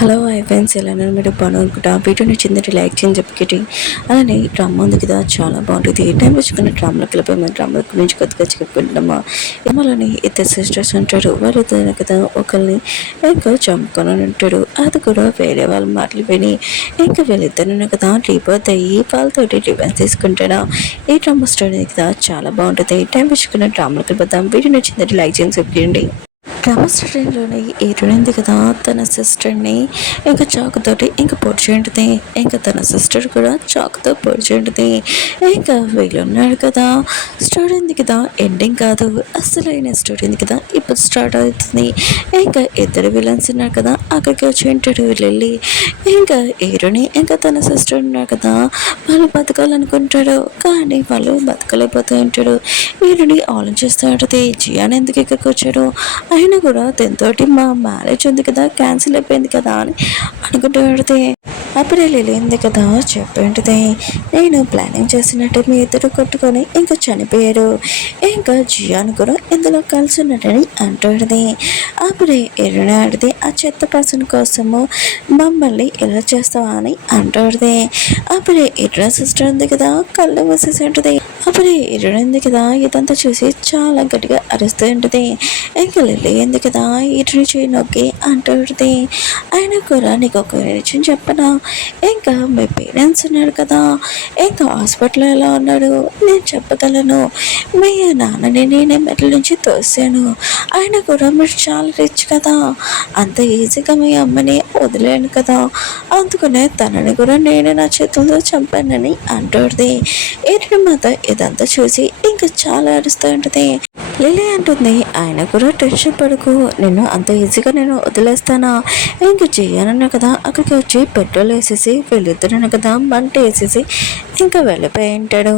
Hello hi friends, ఎలా మీరు బాగుంటున్నా? Video నచ్చిందంటే లైక్ చేయండి చెప్పి అలానే డ్రామా ఉంది కదా, చాలా బాగుంటుంది. ఏ టైం వచ్చుకున్న డ్రామాలో కలిపి మేము డ్రామా గురించి కొత్తగా చెప్పుకుంటున్నామా. ఏమోని ఇద్దరు సిస్టర్స్ ఉంటారు. వాళ్ళు కదా ఒకరిని ఇంకా చంపుకొని ఉంటాడు. అది కూడా వేరే వాళ్ళ మాటలు విని ఇంకా వీళ్ళిద్దరు కదా రీబర్త్ అయ్యి వాళ్ళతోటి డివెన్స్ తీసుకుంటాడా. ఈ డ్రామా స్టోరీ కదా చాలా బాగుంటుంది. ఏ టైం వచ్చుకున్న డ్రామాలో కలిపిద్దాం. వీడియో నచ్చిందంటే లైక్ చేయండి చెప్పండి. రామస్టోరీలోని ఏరునింది కదా తన సిస్టర్ని ఇంకా చాకుతోటి ఇంకా పొడి చేయండి. ఇంకా తన సిస్టర్ కూడా చాకుతో పొడి చేయండి. ఇంకా వీళ్ళున్నాడు కదా, స్టార్ట్ అయింది కదా, ఎండింగ్ కాదు అసలైన స్టోరీ ఉంది కదా ఇప్పుడు స్టార్ట్ అవుతుంది. ఇంకా ఇద్దరు విలన్స్ ఉన్నారు కదా, అక్కడికి వచ్చి ఉంటాడు వెళ్ళి. ఇంకా ఏరుని ఇంకా తన సిస్టర్ ఉన్నారు కదా, వాళ్ళు బతకాలనుకుంటాడు కానీ వాళ్ళు బతకలేకపోతూ ఉంటాడు. ఏరుని ఆలోచిస్తూ ఉంటుంది, జియాన్ ఎందుకు ఇక్కడికి వచ్చాడు, అయినా కూడా తనతోటి మా మ్యారేజ్ ఉంది కదా క్యాన్సిల్ అయిపోయింది కదా అని అనుకుంటూ అప్పుడే లేలేదు కదా చెప్పేంటిది, నేను ప్లానింగ్ చేసినట్టు మీ ఇద్దరు కొట్టుకొని ఇంకా చనిపోయారు. ఇంకా జియాన్ కూడా ఇందులో కలిసి ఉన్నట్టని అంటాడుది. అప్పుడే ఎరుణ ఆడిది ఆ చెత్త పర్సన్ కోసము మమ్మల్ని ఎలా చేస్తావా అని అంటాడుది. అప్పుడే ఎరుణ సిస్టర్ ఉంది కదా కళ్ళు వేసేసేంటిది. అప్పుడే ఎరుణ ఉంది కదా ఇదంతా చూసి చాలా గట్టిగా అరుస్తూ ఉంటుంది. ఇంకా లిల్లీ ఉంది కదా ఇటుని చేయి నొక్కి అంటాడుది. అయినా కూడా నీకు ఒక విషయం చెప్పనా, ఇంకా మీ పేరెంట్స్ ఉన్నారు కదా, ఇంకా హాస్పిటల్లో ఎలా ఉన్నాడు నేను చెప్పగలను. మీ నాన్నని నేనే మెట్ల నుంచి తోసాను, ఆయన కూడా మీరు చాలా రిచ్ కదా, అంత ఈజీగా మీ అమ్మని వదిలేను కదా, అందుకనే తనని కూడా నేనే నా చేతులతో చంపానని అంటుంది. ఏంటి మాత ఇదంతా చూసి ఇంకా చాలా అరుస్తూ ఉంటుంది. లిలీ అంటుంది, ఆయన కూడా టెన్షన్ పడుకు, నేను అంత ఈజీగా నేను వదిలేస్తానా, ఇంక చెయ్యనన్నా కదా అక్కడికి వచ్చి పెట్రోల్ వేసేసి వెళ్ళిద్దరన్న కదా మంట వేసేసి ఇంకా వెళ్ళిపోయి ఉంటాడు.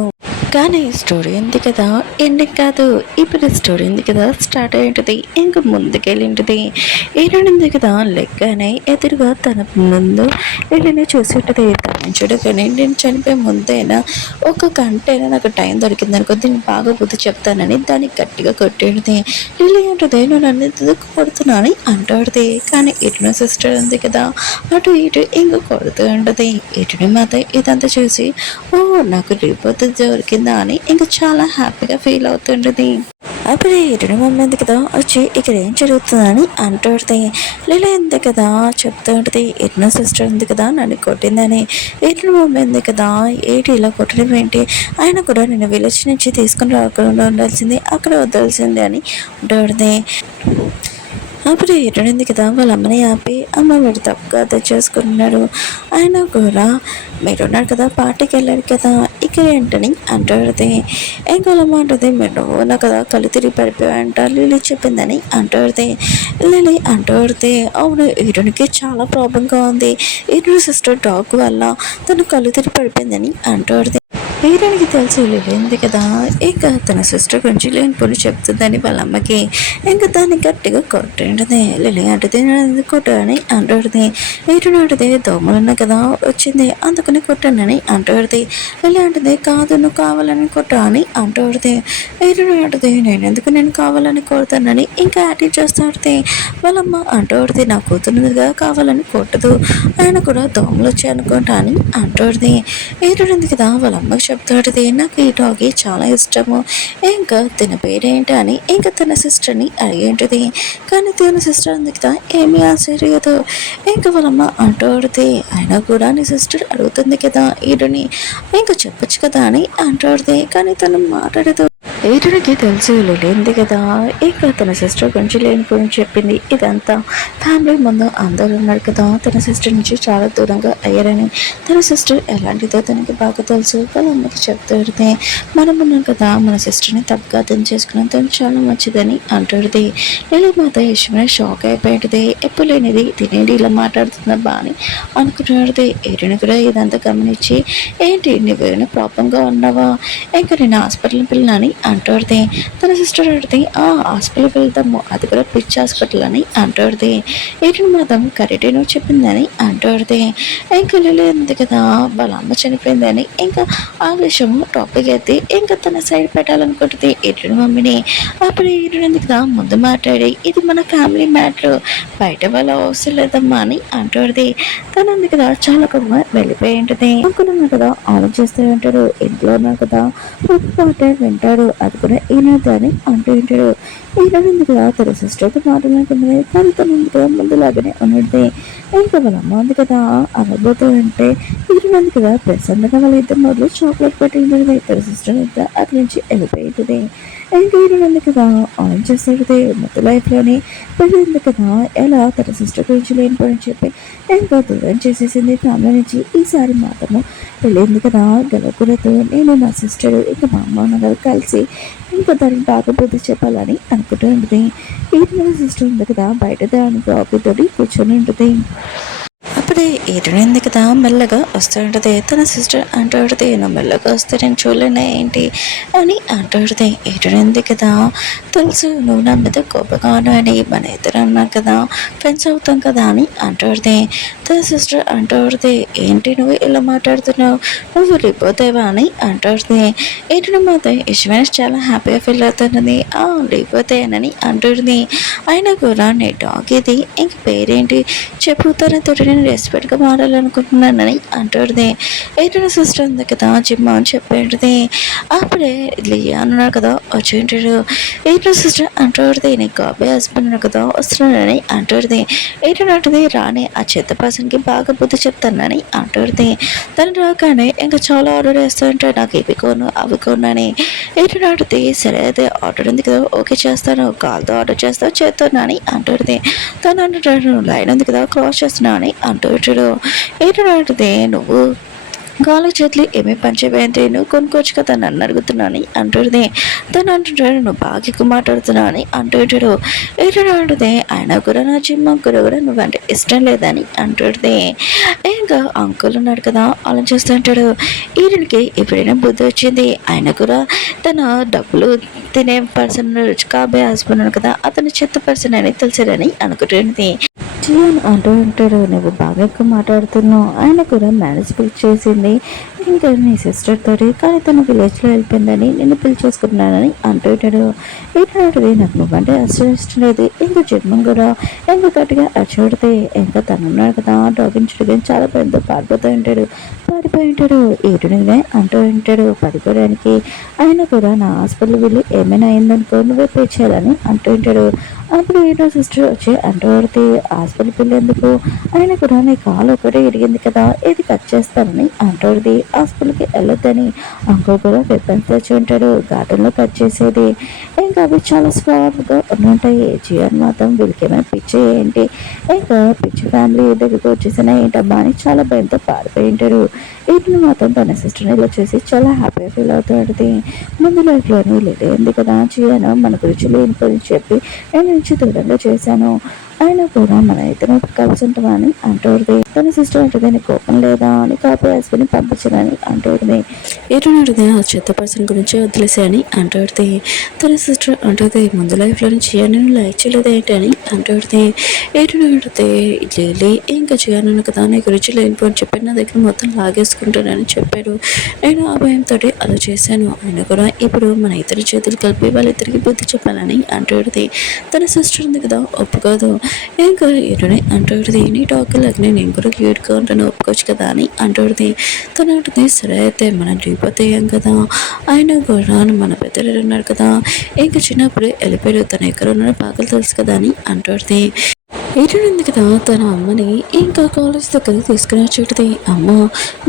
కానీ స్టోరీ ఉంది కదా ఎండింగ్ కాదు, ఇప్పుడు స్టోరీ ఉంది కదా స్టార్ట్ అయ్యింటుంది. ఇంక ముందుకెళ్ళింటుంది. ఏనుంది కదా లెక్కనే ఎదురుగా తన ముందు వీళ్ళని చూసేటది. తను కానీ నేను చనిపోయే ముందైనా ఒక గంటైనా నాకు టైం దొరికింది అనుకో, దీన్ని బాగా బుద్ధి చెప్తానని దాన్ని గట్టిగా కొట్టేది. వీళ్ళు ఏంటది నువ్వు నన్ను ఎందుకు కొడుతున్నా అని అంటాడుది. కానీ ఇటున సిస్టర్ ఉంది కదా అటు ఇటు ఇంక కొడుతూ ఉంటుంది. ఇటుని మాత్రం ఇదంతా చూసి ఓ నాకు రిపోర్ట్ దొరికింది అని ఇంకా చాలా హ్యాపీగా ఫీల్ అవుతుంటుంది. అప్పుడే ఇటు మమ్మీ ఉంది కదా వచ్చి ఇక్కడ ఏం జరుగుతుందని అంటుంది. లీలా ఉంది కదా చెప్తూ ఉంటుంది, ఇటున సిస్టర్ ఉంది కదా నన్ను కొట్టిందని. ఇటున మమ్మీ ఉంది కదా ఏంటి ఇలా కొట్టడం ఏంటి, ఆయన కూడా నేను విలేజ్ నుంచి తీసుకుని రాకుండా ఉండాల్సింది, అక్కడ వదలాల్సింది అని ఉంటుంది. అప్పుడు ఎటునింది కదా వాళ్ళ అమ్మని ఆపి, అమ్మ మీరు తప్పుగా అర్థం చేసుకున్నారు, ఆయన కూడా మీరున్నారు కదా పార్టీకి వెళ్ళారు కదా ఇక్కడ ఏంటని అంటాడుది. ఇంకోలమ్మ అంటుంది, మీరు నా కదా కళ్ళు తిరిగి పడిపోయాయంట లిలీ చెప్పిందని అంటాడుది. లిలీ అంటాడుది, అవును హీరోనికి చాలా ప్రాబ్లంగా ఉంది, హీరో సిస్టర్ డాగ్ వల్ల తను కళ్ళు తిరిగి పడిపోయిందని అంటాడుది. హీరోనికి తెలిసి లిలీ కదా ఇక తన సిస్టర్ గురించి లేని పొడి చెప్తుందని వాళ్ళ అమ్మకి ఇంకా దాన్ని గట్టిగా కొట్టింటుంది. లిలీ అంటే ఎందుకు కొట్టాలని అంటాడుది. హీరోని అంటుంది, దోమలున్నా కదా వచ్చింది అందుకని కొట్టానని అంటాడుది. లిలీ అంటుంది, కాదు నువ్వు కావాలని కొట్టా అని అంటాడుది. హీరోని అంటుంది, నేను కావాలని కొడతానని ఇంకా యాక్టివ్ చేస్తాడుది. వాళ్ళమ్మ అంటాడుది, నా కూతురుగా కావాలని కొట్టదు, ఆయన కూడా దోమలు వచ్చాయి అనుకుంటా అని అంటాడుది. హీరోని కదా వాళ్ళ అమ్మకి చెప్తాడుది, నాకు ఈ డాగి చాలా ఇష్టము, ఇంకా తన పేరేంటి అని ఇంకా తన సిస్టర్ని అడిగేంటిది. కానీ తన సిస్టర్ ఉంది కదా ఏమీ ఆశ్చర్యదు. ఇంకా వాళ్ళమ్మ అంటాడుది, అయినా కూడా నీ సిస్టర్ అడుగుతుంది కదా ఈడుని ఇంకా చెప్పొచ్చు కదా అని అంటాడుది. కానీ తను మాట్లాడదు. ఈటునికి తెలుసు లేనిది కదా ఇంకా తన సిస్టర్ గురించి లేని గురించి చెప్పింది. ఇదంతా ఫ్యామిలీ ముందు అందరూ ఉన్నారు కదా తన సిస్టర్ నుంచి చాలా దూరంగా అయ్యారని. తన సిస్టర్ ఎలాంటిదో తనకి బాగా తెలుసు. వాళ్ళ అమ్మకి చెప్తాడుది, మనం ఉన్నాం కదా మన సిస్టర్ని తప్పుగా అర్థం చేసుకున్నాం, తను చాలా మంచిదని అంటాడుది. ఇలా మాత ఇష్టమైన షాక్ అయిపోయింది. ఎప్పుడు లేనిది తినేది ఇలా మాట్లాడుతుందా బా అని అనుకుంటున్నాడుది. ఏరిని కూడా ఇదంతా గమనించి, ఏంటి నువ్వేమైనా ప్రాబ్లంగా ఉన్నావా, ఇంకా నేను హాస్పిటల్ పిల్లనని అంటాడుది. తన సిస్టర్ అడితే ఆ హాస్పిటల్కి వెళ్తాము, అది కూడా పిచ్ హాస్పిటల్ అని అంటాడుది. వీటిని మాత్రం కరెక్టే నువ్వు చెప్పిందని అంటుంది. ఇంకా లిల్లీ ఉంది కదా వాళ్ళ అమ్మ చనిపోయిందని ఇంకా ఆ విషయం టాపిక్ ఎత్తి ఇంకా తన సైడ్ పెట్టాలనుకుంటుంది ఇటు మమ్మీని. అప్పుడు ఇటు ఉంది కదా ముందు మాట్లాడి ఇది మన ఫ్యామిలీ మ్యాటర్, బయట వాళ్ళ అవసరం లేదమ్మా అని అంటుంది. తను ఉంది కదా చాలా కొమ్మ వెళ్ళిపోయి ఉంటుంది. అనుకున్నాను కదా ఆలోచిస్తూ ఉంటాడు, ఇంట్లో ఉన్నా కదా పాట వింటాడు, అది కూడా ఈనాడు అని అంటూ ఉంటాడు. ఈనాడు ఉంది కదా తన సిస్టర్తో మాట్లాడుకుంటుంది, కానీ తను ఉంది కదా ముందులాగానే ఉన్నది. ఇంకా వాళ్ళ అమ్మ ఉంది కదా అనబోతూ అంటే ఈరోజు ఉంది కదా ప్రశాంతంగా వాళ్ళ ఇద్దరు మొదలు చాక్లెట్ పెట్టి ఉంటుంది. తన సిస్టర్ అయితే అక్కడి నుంచి వెళ్ళిపోయింది. ఇంకా ఈరోజు ఉంది కదా ఆన్ చేస్తుంది మొత్తం లైఫ్లోని పెళ్ళింది కదా ఎలా తన సిస్టర్ గురించి లేనిపోని చెప్పి ఇంకా దూరం చేసేసింది ఫ్యామిలీ నుంచి. ఈసారి మాత్రము పెళ్ళింది కదా గెలకూడదు, నేను నా సిస్టర్ ఇంకా మా అమ్మ నాన్నగారు కలిసి ఇంకా దానికి బాగా బుద్ధి చెప్పాలని అనుకుంటూ ఉంటుంది. ఈరోజు సిస్టర్ ఉంది కదా బయట దాని బాబుతోటి కూర్చొని ఉంటుంది. అప్పుడే ఏడునింది కదా మెల్లగా వస్తూ ఉంటుంది. తన సిస్టర్ అంటుంది నువ్వు మెల్లగా వస్తే నేను చూడలేనా ఏంటి అని అంటుంది. ఏడునింది కదా తెలుసు నువ్వు నా మీద కోపగాను అని, మన ఇద్దరు అన్నారు కదా ఫ్రెండ్స్ అవుతాం కదా అని అంటుంది. తన సిస్టర్ అంటుంది ఏంటి నువ్వు ఇలా మాట్లాడుతున్నావు, నువ్వు వెళ్ళిపోతావా అని అంటుంది. ఏడుని మాత్రం యశ్వనేష్ చాలా హ్యాపీగా ఫీల్ అవుతున్నది. వెళ్ళిపోతాయనని అంటుంది. అయినా కూడా నీ డాగ్ ఇది ఇంక పేరేంటి చెప్పు, తనతో నేను రెస్పెక్ట్గా మారాలనుకుంటున్నానని అంటుంది. ఏదైనా సిస్టర్ ఉంది కదా జిమ్మ అని చెప్పేది. అప్పుడే లియా అన్నాడు కదా వచ్చేంటాడు. ఏదైనా సిస్టర్ అంటుంది నీకు అబ్బాయి హస్బెండ్ ఉన్నాడు కదా వస్తున్నానని అంటుంది. ఏంటంటే రాని ఆ చెత్త పర్సన్కి బాగా బుద్ధి చెప్తానని అంటుంది. తను రాగానే ఇంకా చాలా ఆర్డర్ వేస్తూ ఉంటాడు, నాకు ఇవి కొను అవి కొనని. ఏంటంటే సరే అయితే ఆర్డర్ ఉంది కదా ఓకే చేస్తాను, కాల్తో ఆర్డర్ చేస్తావు చేస్తున్నాని అంటుంది. తను అంటాడు లైన్ ఉంది కదా క్రాస్ చేస్తున్నా అని అంటుంటాడు. ఏంటంటే నువ్వు కాలు చేతులు ఏమీ పనిచేయండి, నువ్వు కొనుక్కోవచ్చు కదా నన్ను అడుగుతున్నాను అంటుంది. తను అంటుంటాడు నువ్వు బాగా ఎక్కువ మాట్లాడుతున్నావు అని అంటుంటాడు. ఏంటంటే ఆయన కూడా నా జిమ్ అంకుల్ కూడా నువ్వంటే ఇష్టం లేదని అంటుంది. ఇంకా అంకుల్ ఉన్నాడు కదా ఆలోచిస్తుంటాడు, ఈయనకి ఎప్పుడైనా బుద్ధి వచ్చింది, ఆయన కూడా తన డబ్బులు తినే పర్సన్ కాబోయే హస్బెండ్ ఉన్నాడు కదా అతను చెత్త పర్సన్ అని తెలిసాడని అనుకుంటుంది. జియాన్ అంటూ ఉంటాడు నువ్వు బాగా ఎక్కువ మాట్లాడుతున్నావు, ఆయన కూడా మ్యారేజ్ ఫిక్స్ చేసింది ఇంకా నీ సిస్టర్ తోటి, కానీ తన విలేజ్లో వెళ్ళిపోయిందని నేను పెళ్లి చేసుకుంటున్నానని అంటుంటాడు. ఏంటంటే నాకు నువ్వంటే అసలు ఇష్టం లేదు, ఇంకా జన్మం కూడా ఇంకా గట్టిగా అచ్చుడితే ఇంకా తను ఉన్నాడు కదా డాగించుడిగా చాలా పెద్ద పారిపోయి ఉంటాడు. ఏటునినే అంటూ ఉంటాడు పడిపోవడానికి. ఆయన కూడా నా హాస్పిటల్ వెళ్ళి ఏమైనా అయిందనుకో నువ్వే పే చేయాలని అంటూ ఉంటాడు. అప్పుడు ఏటో సిస్టర్ వచ్చి అంటూ హాస్పిటల్ వెళ్ళేందుకు, ఆయన కూడా నీ కాలు ఒకటే ఇరిగింది కదా ఇది కట్ చేస్తానని అంటూది. హాస్పిటల్కి వెళ్ళొద్దని అంకుల్ కూడా వెపన్స్ తెచ్చి ఉంటాడు గార్డెన్లో కట్ చేసేది. ఇంకా అవి చాలా స్వాబ్గా ఉంటాయి. జియన్ మాత్రం వీళ్ళకి ఏమైనా పిచ్చి ఏంటి, ఇంకా పిచ్చి ఫ్యామిలీ దగ్గరికి వచ్చేసిన ఏంటబ్బా అని చాలా భయంతో పారిపోయి ఉంటాడు. వీటిని మాత్రం తన సిస్టర్ని ఇలా చూసి చాలా హ్యాపీగా ఫీల్ అవుతాడు. ముందు లైఫ్లోని లేదు కదా జియన్ మన గురించి లేని చెప్పి నేను నుంచి దూరంగా చేశాను, అయినా కూడా మన ఇద్దరు కలిసి ఉంటామని అంటుంది. తన సిస్టర్ అంటుంది నీకు కోపం లేదా అని కాపీ హస్బెండ్ని పంపించదని అంటుంది. ఏటంటే ఆ చెత్త పర్సన్ గురించి వదిలేసాయని అంటుంది. తన సిస్టర్ అంటుంది ముందు లైఫ్లో నుంచి నేను లైక్ చేయలేదు ఏంటి అని అంటుంది. ఏటంటే లేలే ఇంకా చేయను కదా నీ గురించి లేనిపోని చెప్పి నా దగ్గర మొత్తం లాగేసుకుంటానని చెప్పాడు. నేను ఆ భయంతో అలా చేశాను, అయినా కూడా ఇప్పుడు మన ఇద్దరి చేతులు కలిపి వాళ్ళిద్దరికి బుద్ధి చెప్పాలని అంటుంది. తన సిస్టర్ ఉంది కదా ఒప్పుకోదు. ఇంకా ఏటనే అంటుంది నీ డాక్టర్ లాగానే నేను కూడా క్యూట్గా ఉంటాను ఒప్పుకోవచ్చు కదా అని అంటుంది. తను అంటుంది సరే అయితే మనం దిగిపోతాం కదా, ఆయన కూడా మన పెద్దలు ఉన్నారు కదా ఇంకా చిన్నప్పుడు వెళ్ళిపోయాడు, తను ఎక్కడ ఉన్నాడో బాగా తెలుసు కదా అని అంటుంది. ఏటనుంది కదా తన అమ్మని ఇంకా కాలేజ్ దగ్గర తీసుకుని వచ్చేది. అమ్మ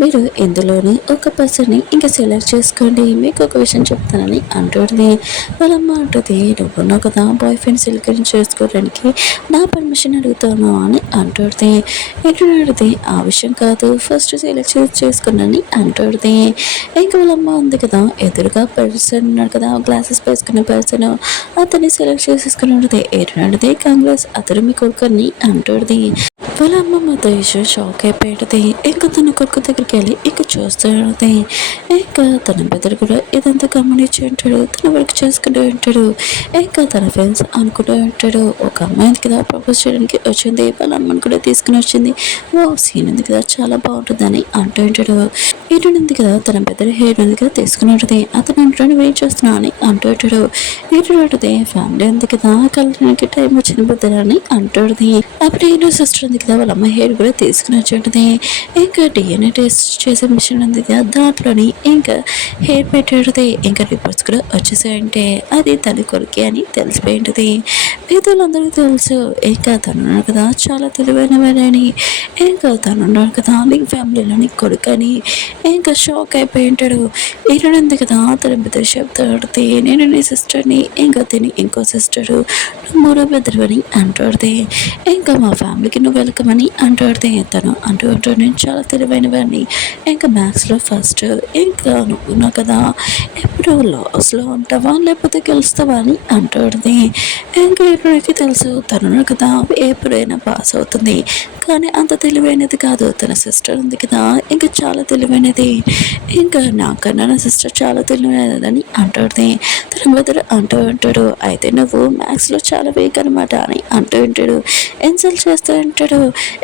మీరు ఇందులోని ఒక పర్సన్ని ఇంకా సెలెక్ట్ చేసుకోండి, మీకు ఒక విషయం చెప్తానని అంటుంది. వాళ్ళమ్మ అంటుంది నువ్వున్నావు కదా బాయ్ ఫ్రెండ్ సెలెక్ట్ చేసుకోవడానికి నా పర్మిషన్ అడుగుతాను అని అంటుంది. ఏంటంటే ఆ విషయం కాదు ఫస్ట్ సెలెక్ట్ చేసుకున్నాని అంటుంది. ఇంకా వాళ్ళమ్మ ఉంది కదా ఎదురుగా పర్సన్ ఉన్నాడు కదా గ్లాసెస్ వేసుకునే పర్సన్, అతన్ని సెలెక్ట్ చేసేసుకుని ఉంటుంది. ఏంటంటే కాంగ్రెస్ అతను మీ కొడుకు అని అంటుంది. వాళ్ళ అమ్మమ్మ తేజ షాక్ అయిపోయేది. ఇంకా తన కొడుకు దగ్గరికి వెళ్ళి ఇక చూస్తూ ఉన్నది. ఇంకా తన బెదరు కూడా ఇదంతా గమనించి ఉంటాడు. తన వర్క్ చేసుకుంటూ ఉంటాడు. ఇంకా తన ఫ్రెండ్స్ అనుకుంటూ ఉంటాడు, ఒక అమ్మాయి కదా ప్రపోజ్ చేయడానికి వచ్చింది, వాళ్ళ అమ్మని కూడా తీసుకుని వచ్చింది, ఓ సీన్ ఉంది కదా చాలా బాగుంటుందని అంటూ ఉంటాడు. ఇటు కదా తన బెదర్ హెయిర్ ఉంది కదా తీసుకుని ఉంటుంది. అతను అంటాడు వెయిట్ చేస్తున్నా అని అంటూ ఉంటాడు. ఇటు ఫ్యామిలీ ఉంది కదా కలడానికి టైం వచ్చిన బెదర్ అని అంటుంది. అప్పుడు ఈయన సిస్టర్ ఉంది కదా వాళ్ళ అమ్మ హెయిర్ కూడా తీసుకుని వచ్చి ఉంటుంది. ఇంకా డిఎన్ఏ టెస్ట్ చేసే మిషన్ ఉంది కదా దాంట్లోని ఇంకా హెయిర్ పెట్టేది. ఇంకా రిపోర్ట్స్ కూడా వచ్చేసాయంటే అది తన కొడుకే అని తెలిసిపోయి ఉంటుంది. మిగతాలందరికీ తెలుసు ఇంకా తనున్నాడు కదా చాలా తెలివైన వాడని, ఇంకా తనున్నాడు కదా నీ ఫ్యామిలీలోని కొడుకు అని ఇంకా షాక్ అయిపోయి ఉంటాడు. ఈయనంది కదా తన బెదర్ చెప్తాడితే నేను నీ సిస్టర్ని, ఇంకా తిని ఇంకో సిస్టరు మూడో బెదరు అని అంటాడితే, ఇంకా మా ఫ్యామిలీకి నువ్వు వెల్కమ్ అని అంటాడితే తను అంటూ ఉంటాడు నేను చాలా తెలివైన వాడిని, ఇంకా మ్యాథ్స్లో ఫస్ట్, ఇంకా నువ్వు నా కదా ఎప్పుడు లాస్లో ఉంటావా లేకపోతే గెలుస్తావా అని అంటాడితే, ఇంకా ఎప్పటికీ తెలుసు తను కదా ఎప్పుడైనా పాస్ అవుతుంది కానీ అంత తెలివైనది కాదు, తన సిస్టర్ ఉంది కదా ఇంకా చాలా తెలివైనది, ఇంకా నాకన్నా నా సిస్టర్ చాలా తెలివైనదని అంటాడు. తన బెదర్ అంటూ ఉంటాడు అయితే నువ్వు మ్యాథ్స్లో చాలా వీక్ అనమాట అని అంటూ ఉంటాడు. ఇన్సల్ట్ చేస్తూ ఉంటాడు.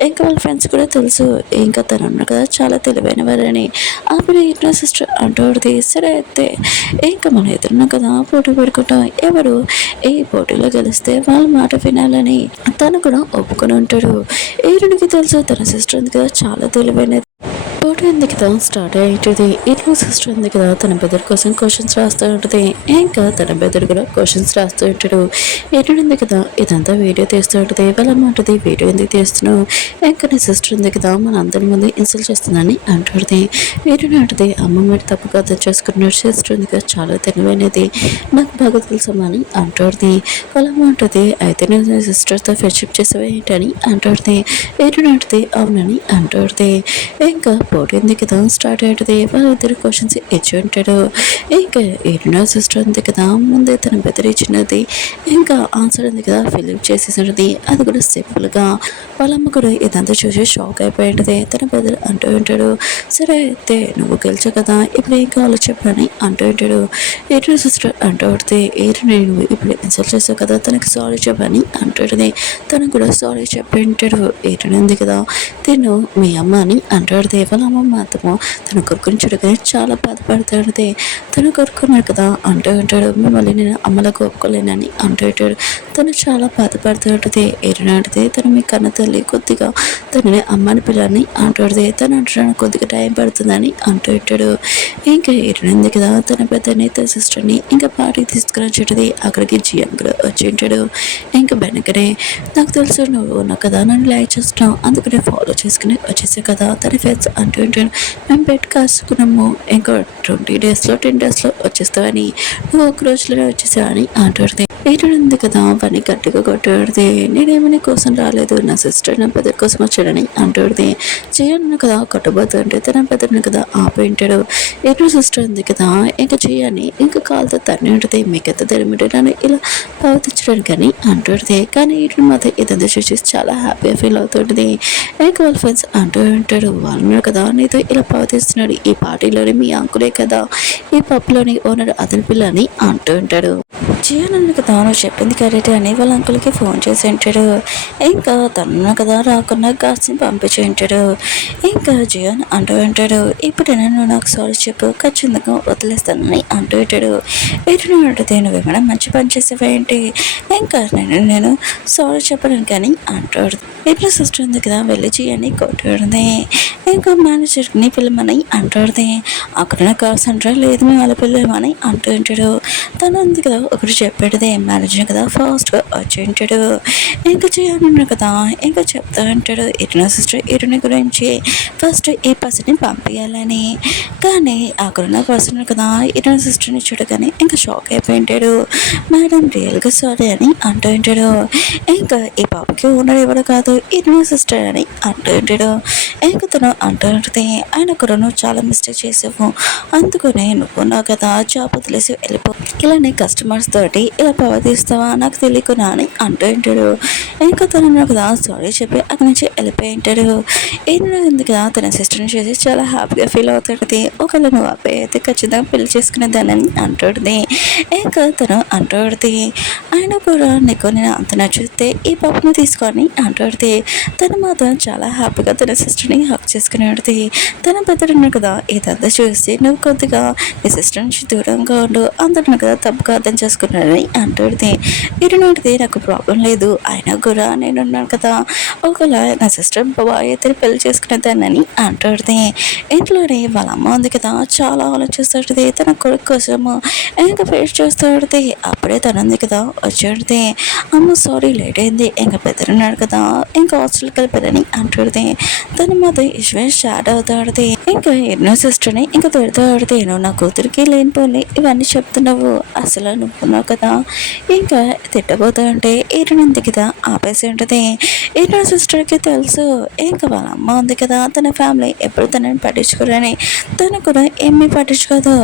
ఇంకా వాళ్ళ ఫ్రెండ్స్ కూడా తెలుసు ఇంకా తను అన్న కదా చాలా తెలివైన వారని. అప్పుడు ఇంట్లో సిస్టర్ అంటుంది సరే అయితే ఇంకా మన ఎదురున్న కదా పోటీ పెడుకుంటాం, ఎవరు ఈ పోటీలో గెలిస్తే వాళ్ళ మాట వినాలని తను కూడా ఒప్పుకొని ఉంటాడు. ఈరుడికి తెలుసు తన సిస్టర్ ఉంది కదా చాలా తెలివైనది. పోటీ ఉంది కదా స్టార్ట్ అయ్యేది. ఇట్లా సిస్టర్ ఉంది కదా తన బెదర్ కోసం క్వశ్చన్స్ రాస్తూ ఉంటుంది. ఇంకా తన బెదర్ కూడా క్వశ్చన్స్ రాస్తూ ఉంటాడు. ఏంటంది కదా ఇదంతా వీడియో తీస్తూ ఉంటుంది. వాళ్ళ ఉంటుంది వీడియో ఎందుకు తీస్తున్నావు, ఇంకా నీ సిస్టర్ ఉంది కదా మన అందరి ముందు ఇన్సల్ట్ చేస్తుందని అంటుంది. వీడియోని అంటుంది అమ్మ మీరు తప్పుగా అర్థం చేసుకున్న సిస్టర్ ఉంది కదా చాలా తెలివైనది నాకు బాగా తెలుసమ్మా అని అంటుంది. వాళ్ళ ఉంటుంది అయితే నేను సిస్టర్తో ఫ్రెండ్షిప్ చేసేవా ఏంటని అంటుంది. వీడియోని అంటుంది అవునని అంటుంది. ఇంకా పోటీ ఉంది కదా స్టార్ట్ అవుతుంది. వాళ్ళిద్దరు క్వశ్చన్స్ ఇచ్చి ఉంటాడు. ఇంకా ఏడున్నర సిస్టర్ ఉంది కదా ముందే తన బెదర్ ఇచ్చినది ఇంకా ఆన్సర్ ఉంది కదా ఫిల్అప్ చేసేసినది, అది కూడా సింపుల్గా. వాళ్ళమ్మ కూడా ఇదంతా చూసి షాక్ అయిపోయి ఉంటుంది. తన బెదర్ అంటూ ఉంటాడు సరే అయితే నువ్వు గెలిచావు కదా ఇప్పుడు ఏం కావాలో చెప్పని అంటూ ఉంటాడు. ఏడు సిస్టర్ అంటూ ఉంటుంది ఏడు నేను ఇప్పుడు ఇన్సల్ట్ చేసావు కదా తనకి సారీ చెప్పని అంటుంది. తను కూడా సారీ చెప్పి ఉంటాడు. ఏడు ఉంది కదా తిను మీ అమ్మ అని అంటాడు. వాళ్ళ అమ్మ మాత్రము తన కొడుకుని చూడగానే చాలా బాధపడతాడు. తను కొడుకున్నాడు కదా అంటూ ఉంటాడు మిమ్మల్ని నేను అమ్మలకు ఒప్పుకోలేనని అంటూ ఉంటాడు. తను చాలా బాధపడుతుంటుంది. ఏడునాడితే తను మీ కన్న తల్లి కొద్దిగా తనని అమ్మని పిల్లని అంటాడు. తను అంటున్నాడు కొద్దిగా టైం పడుతుందని అంటూ ఉంటాడు. ఇంకా ఏడునుంది కదా తన పెద్దని తన సిస్టర్ని ఇంకా పార్టీకి తీసుకుని వచ్చేటది. అక్కడికి జియాన్ కూడా వచ్చి ఉంటాడు. ఇంకా వెనకనే నాకు తెలుసు నువ్వు నా కదా నన్ను లైక్ చేస్తున్నావు అందుకనే ఫాలో చేసుకుని వచ్చేసా కదా తన ఫ్రెండ్స్ అంటూ ఉంటాడు మేము బెడ్ కాసుకున్నాము ఇంకా 20 డేస్లో 10 డేస్లో వచ్చేస్తావని నువ్వు ఒక రోజులోనే వచ్చేసావని అంటాడు. ఏడుంది కదా పని గట్టిగా కొట్టాడితే నేనేమని కోసం రాలేదు నా సిస్టర్ నా పెద్దరి కోసం వచ్చాడని అంటాడు. చేయను కదా కొట్టబోతుంటే తన పెద్దరిని కదా ఆపేంటాడు. ఏడు సిస్టర్ ఉంది కదా ఇంకా చేయని ఇంకా కాలుతో తన్ని ఉంటుంది మీకెంత తెలిమిటే నన్ను ఇలా ప్రవర్తించడానికి అని అంటుంది. కానీ ఇటు మాత్రం ఇదంతా చూసి చాలా హ్యాపీగా ఫీల్ అవుతుంటుంది. ఇంకా వాళ్ళ ఫ్రెండ్స్ అంటూ ఉంటాడు వాళ్ళు కదా నీతో ఇలా ప్రవర్తిస్తున్నాడు ఈ పార్టీలోని మీ అంకులే కదా ఈ పబ్లోని ఓనర్ అతని పిల్ల అని అంటూ ఉంటాడు. చేయను కదా నువ్వు చెప్పింది కరెక్ట్ అని వాళ్ళ అంకుల్కి ఫోన్ చేసి ఉంటాడు. ఇంకా తను కదా రాకుండా గాసిని పంపించి ఉంటాడు. ఇంకా జియాన్ అంటూ ఉంటాడు ఇప్పుడు నేను నాకు సారీ చెప్పు ఖచ్చితంగా వదిలేస్తానని అంటూ ఉంటాడు. ఎటు అడిగితే నువ్వేమైనా మంచి పని చేసేవేంటి ఇంకా నేను సారీ చెప్పను కానీ అంటాడు. ఎట్లా సిస్టర్ ఉంది కదా వెళ్ళి జియాన్ని కొట్టాడుది. ఇంకా మేనేజర్ని పిల్లమని అంటాడుది. అక్కడ కాల్స్ అంటారా లేదు మేము వాళ్ళ పిల్లమని అంటూ ఉంటాడు. తను ఉంది కదా ఒకటి చెప్పాడుదే మేనేజర్ కదా ఫాస్ట్గా వచ్చి ఉంటాడు. ఇంకా చేయాలన్నాడు కదా ఇంకా చెప్తా ఉంటాడు ఇటున సిస్టర్ ఇటుని గురించి ఫస్ట్ ఈ పర్సన్ని పంపించాలని. కానీ అక్కడున్న పర్సన్ కదా ఇటున సిస్టర్ని చూడగానే ఇంకా షాక్ అయిపోయి ఉంటాడు. మేడం రియల్గా సారీ అని అంటూ ఉంటాడు. ఇంకా ఈ పాపకి ఓనర్ ఎవరు కాదు ఇటున సిస్టర్ అని అంటూ ఉంటాడు. ఇంకా తను అంటూ ఉంటుంది ఆయన కూడా నువ్వు చాలా మిస్టేక్ చేసావు అందుకనే నువ్వు నా కదా జాబ్ వదిలేసి వెళ్ళిపో ఇలానే కస్టమర్స్ తోటి ఇలా ప్రవర్తిస్తావా నాకు తెలియకున్నా అని అంటూ ఉంటాడు. ఇంకా తను కదా సారీ చెప్పి అక్కడి నుంచి వెళ్ళిపోయి ఉంటాడు. ఏంటంటే కదా తన సిస్టర్ని చూసి చాలా హ్యాపీగా ఫీల్ అవుతాడు. ఒకవేళ నువ్వు అబ్బాయి అయితే ఖచ్చితంగా పెళ్లి చేసుకునేదానని అంటాడుది. ఇంకా తను అంటాడుది ఆయన కూడా నీకు నేను అంత నచ్చితే ఈ పాపని తీసుకొని అంటాడుది. తను మాత్రం చాలా హ్యాపీగా తన సిస్టర్ని హక్ చేసుకునేది. తన పెద్దడున్నాడు కదా ఇదంతా చూసి నువ్వు కొద్దిగా నీ సిస్టర్ నుంచి దూరంగా ఉండు అందరిని కదా తప్పుగా అర్థం చేసుకున్నాడని అంటాడుది. ఇరునోటిది నాకు ప్రాబ్లం లేదు అయినా కూడా నేనున్నాను కదా ఒకవేళ నా సిస్టర్ బాయ్ అయితే పెళ్లి చేసుకునేదానని అంటాడుది. ఇంట్లోనే వాళ్ళ అమ్మ ఉంది కదా చాలా ఆలోచిస్తాడుది తన కొడుకు కోసము. ఇంకా ఫేస్ చేస్తాడుది. అప్పుడే తనుంది కదా వచ్చాడుది. అమ్మ సారీ లేట్ అయింది ఇంకా పెద్దరున్నాడు కదా ఇంకా హాస్టల్కి వెళ్ళిపోయాడని అంటాడుది. తను మాత్రం ఇష్వేష్ షాడ్ అవుతాడుది. ఇంకా ఎన్నో సిస్టర్ని ఇంకా తిడతాడుది. నువ్వు నా కూతురికి లేనిపోలే ఇవన్నీ చెప్తున్నావు అసలు నువ్వున్నావు కదా ఇంకా తిట్టబోతా అంటే ఈయనంది కదా ఆపేసి ఉంటుంది. ఈయన సిస్టర్కి తెలుసు ఇంకా వాళ్ళ అమ్మ ఉంది కదా తన ఫ్యామిలీ ఎప్పుడు తనని పట్టించుకోరని తను కూడా ఏమీ పట్టించుకోదు.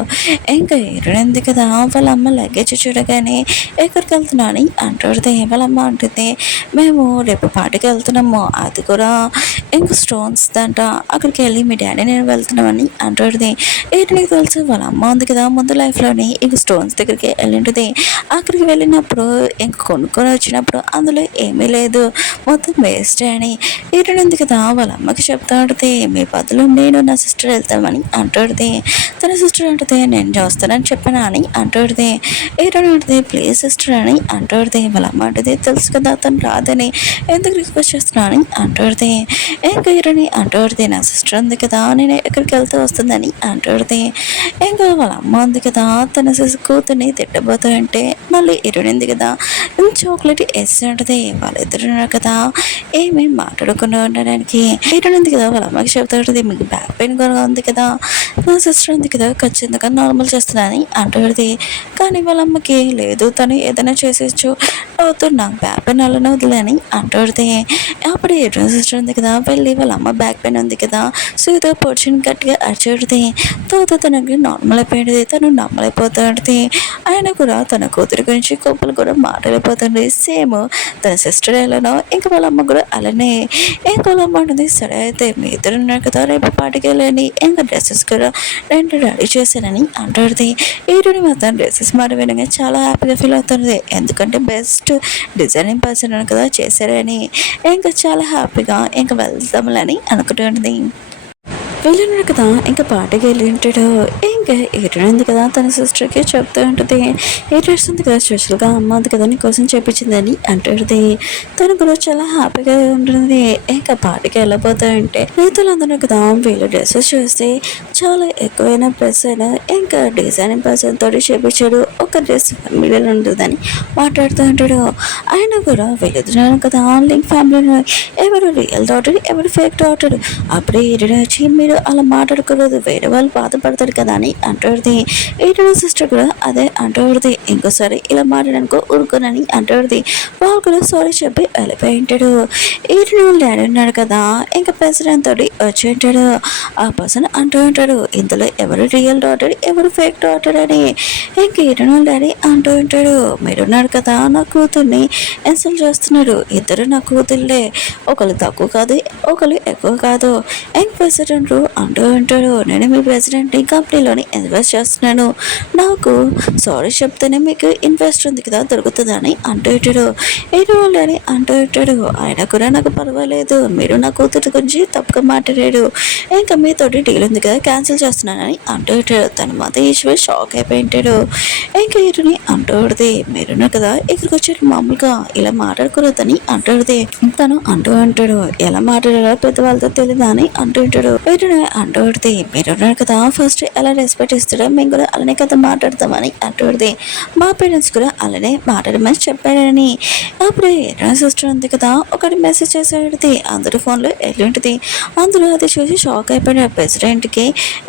ఇంకా ఈయనంది కదా వాళ్ళ అమ్మ లగేజ్ చూడగానే ఎక్కడికి వెళ్తున్నా అని అంటాడుది. వాళ్ళ అమ్మ అంటుంది మేము రేపు పార్టీకి వెళ్తున్నాము అది కూడా ఇంక స్టోన్స్ దంట అక్కడికి వెళ్ళి మీ డాడీ నేను వెళ్తున్నామని అంటాడుది. నీకు తెలుసు వాళ్ళ అమ్మ ఉంది కదా ముందు లైఫ్లోని ఇంక స్టోన్స్ దగ్గరికి వెళ్ళింటుంది. అక్కడికి వెళ్ళినప్పుడు ఇంక కొనుక్కొని వచ్చినప్పుడు అందులో ఏమీ లేదు మొత్తం వేస్ట్ అని ఉంది కదా వాళ్ళ అమ్మకి చెప్తాడుది. మీ బదులు నేను నా సిస్టర్ వెళ్తామని అంటాడుది. తన సిస్టర్ అంటుంది నేను చేస్తానని చెప్పాను అని అంటాడుది. అంటుంది ప్లీజ్ సిస్టర్ అని అంటాడుది. వాళ్ళ అమ్మ అంటుంది తెలుసు కదా తను రాదని ఎందుకు రిక్వెస్ట్ చేస్తున్నా అని అంటాడుది. ఇంకా అంటాడుది నా సిస్టర్ ఉంది కదా నేను ఎక్కడికి వెళ్తూ వస్తుందని అంటాడుది. ఇంకా వాళ్ళ అమ్మ ఉంది కదా తన కూతుర్ని తిట్టబోతూ అంటే మళ్ళీ ఉంది కదా చాక్లెట్ వేస్తుంటది. వాళ్ళిద్దరు కదా ఏమి మాట్లాడకుండా ఉండడానికి ఉంది కదా వాళ్ళ అమ్మకి చెప్తాడుది మీకు బ్యాక్ పెయిన్ కూడా ఉంది కదా నా సిస్టర్ ఉంది కదా ఖచ్చితంగా నార్మల్ చేస్తున్నానని అంటాడుది. కానీ వాళ్ళ అమ్మకి లేదు తను ఏదైనా చేసేయచ్చు అవుతూ నాకు బ్యాక్ పెయిన్ అలానే వదిలేని అంటాడుది. అప్పుడు సిస్టర్ ఉంది కదా వెళ్ళి వాళ్ళ అమ్మ బ్యాక్ పెయిన్ ఉంది కదా సూతో పొడిచిని గట్టిగా అరిచాడుది. తనకి నార్మల్ అయిపోయింది. తను నార్మల్ అయిపోతాడుది. ఆయన కూడా తన కూతురి గురించి కోపలు కూడా మాట్లాడిపోతుంది. సేమ్ తన సిస్టర్ ఎలానో ఇంకా వాళ్ళ అమ్మ కూడా అలానే ఇంకా వాళ్ళ అమ్మ ఉంటుంది సరే అయితే మీ ఇద్దరు ఉన్నారు కదా రేపు పార్టీకి వెళ్ళండి ఇంకా డ్రెస్సెస్ కూడా రెండు రెడీ చేశానని అంటాడుది. మాత్రం డ్రెస్సెస్ మారవేయగా చాలా హ్యాపీగా ఫీల్ అవుతుంది. ఎందుకంటే బెస్ట్ డిజైనింగ్ పర్సన్ కదా చేశారని ఇంకా చాలా హ్యాపీగా ఇంకా వెళ్దాంలని అనుకుంటుంది. వెళ్ళినాడు కదా ఇంకా పాటకి వెళ్ళి ఉంటాడు. ఇంకా ఏటైంది కదా తన సిస్టర్కి చెప్తూ ఉంటుంది. ఏటేస్తుంది కదా స్పెషల్గా అమ్మ ఉంది కదా నీకోసం చెప్పించిందని అంటాడుది. తను కూడా చాలా హ్యాపీగా ఉంటుంది. ఇంకా పాటకి వెళ్ళిపోతా ఉంటే రైతులందరూ కదా వీళ్ళు డ్రెస్సెస్ చూస్తే చాలా ఎక్కువైన డ్రెస్ అయినా ఇంకా డిజైనింగ్ పర్సన్ తోటి చేపించాడు ఒక డ్రెస్ మిడిల్ ఉంటుందని మాట్లాడుతూ ఉంటాడు. ఆయన కూడా వెళ్తున్నాను కదా లింక్ ఫ్యామిలీ ఎవరు రియల్ డాటర్ ఎవరు ఫేక్ డాటర్ అప్పుడే వచ్చి మీరు అలా మాట్లాడుకోలేదు వేరే వాళ్ళు బాధపడతారు కదా అని అంటాడుది. సిస్టర్ కూడా అదే అంటాడుది. ఇంకోసారి ఇలా మాట్లాడనుకో ఊరుకోనని అంటాడుది. వాళ్ళు కూడా సారీ చెప్పి వెళ్ళిపోయి ఉంటాడు. డాడీ ఉన్నాడు కదా ఇంకా ప్రెసిడెంట్ తోటి వచ్చి ఉంటాడు. ఆ పర్సన్ అంటూ ఉంటాడు ఇందులో ఎవరు రియల్ డాటర్ ఎవరు ఫేక్ డాటర్ అని. ఇంక డాడీ అంటూ ఉంటాడు మీరున్నాడు కదా నా కూతుర్ని ఇన్సల్ట్ చేస్తున్నాడు ఇద్దరు నా కూతుర్లే ఒకళ్ళు తక్కువ కాదు ఒకళ్ళు ఎక్కువ కాదు. ప్రెసిడెంట్ అంటూ ఉంటాడు నేను మీ ప్రెసిడెంట్ని కంపెనీలోని ఇన్వెస్ట్ చేస్తున్నాను నాకు సారీ చెప్తేనే మీకు ఇన్వెస్ట్ ఉంది కదా దొరుకుతుందని అంటూ ఉంటాడు. అని అంటూ ఉంటాడు ఆయన కూడా నాకు పర్వాలేదు మీరు నా కూతురు గురించి తప్పుగా మాట్లాడాడు ఇంకా మీతోటి డీల్ ఉంది కదా క్యాన్సిల్ చేస్తున్నానని అంటూ ఉంటాడు. తన మాత్రం ఈశ్వర్ షాక్ అయిపోయి ఉంటాడు. ఇంకా అంటూ ఉంటుంది మీరున్నా కదా ఇక్కడికి వచ్చాడు మామూలుగా ఇలా మాట్లాడుకోవద్దని అంటాడుది. తను అంటూ ఉంటాడు ఎలా మాట్లాడాలో పెద్దవాళ్ళతో తెలియదా అని అంటూ ఉంటాడు. అంటూడితే మీరున్నారు కదా ఫస్ట్ ఎలా రెస్పెక్ట్ ఇస్తాడో మేము కూడా అలానే కదా మాట్లాడతామని అంటూడితే మా పేరెంట్స్ కూడా అలానే మాట్లాడమని చెప్పారని. అప్పుడు సిస్టర్ ఉంది కదా ఒకటి మెసేజ్ చేసేది అందరూ ఫోన్లో ఎల్లుంటుంది. అందులో అది చూసి షాక్ అయిపోయిన ప్రెసిడెంట్కి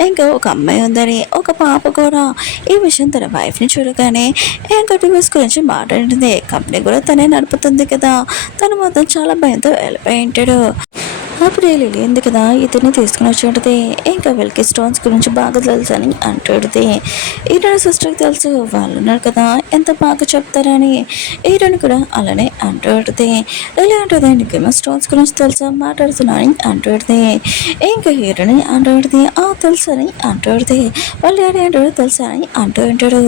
ఇంకా ఒక అమ్మాయి ఉందని ఒక పాప కూడా ఈ విషయం తన వైఫ్ని చూడగానే ఇంకా డివోర్స్ గురించి మాట్లాడింది. కంపెనీ కూడా తనే నడుపుతుంది కదా తను మొత్తం చాలా భయంతో వెళ్ళిపోయి ఉంటాడు. అప్పుడే లిలీ ఉంది కదా ఇతన్ని తీసుకుని వచ్చి ఇంకా వీళ్ళకి స్టోన్స్ గురించి బాగా తెలుసు అని అంటాడుది. ఈరోజు సిస్టర్కి తెలుసు వాళ్ళు ఉన్నారు కదా ఎంత బాగా చెప్తారని. ఈరోజు కూడా అలానే అంటాడుది. లిలీ అంటుంది నీకేమో స్టోన్స్ గురించి తెలుసా మాట్లాడుతున్నా అని అంటాడుది. ఇంకా హీరోని అంటాడుది తెలుసు అని అంటాడుది. వాళ్ళు డాడీ అంటాడు తెలుసా అని అంటూ ఉంటాడు.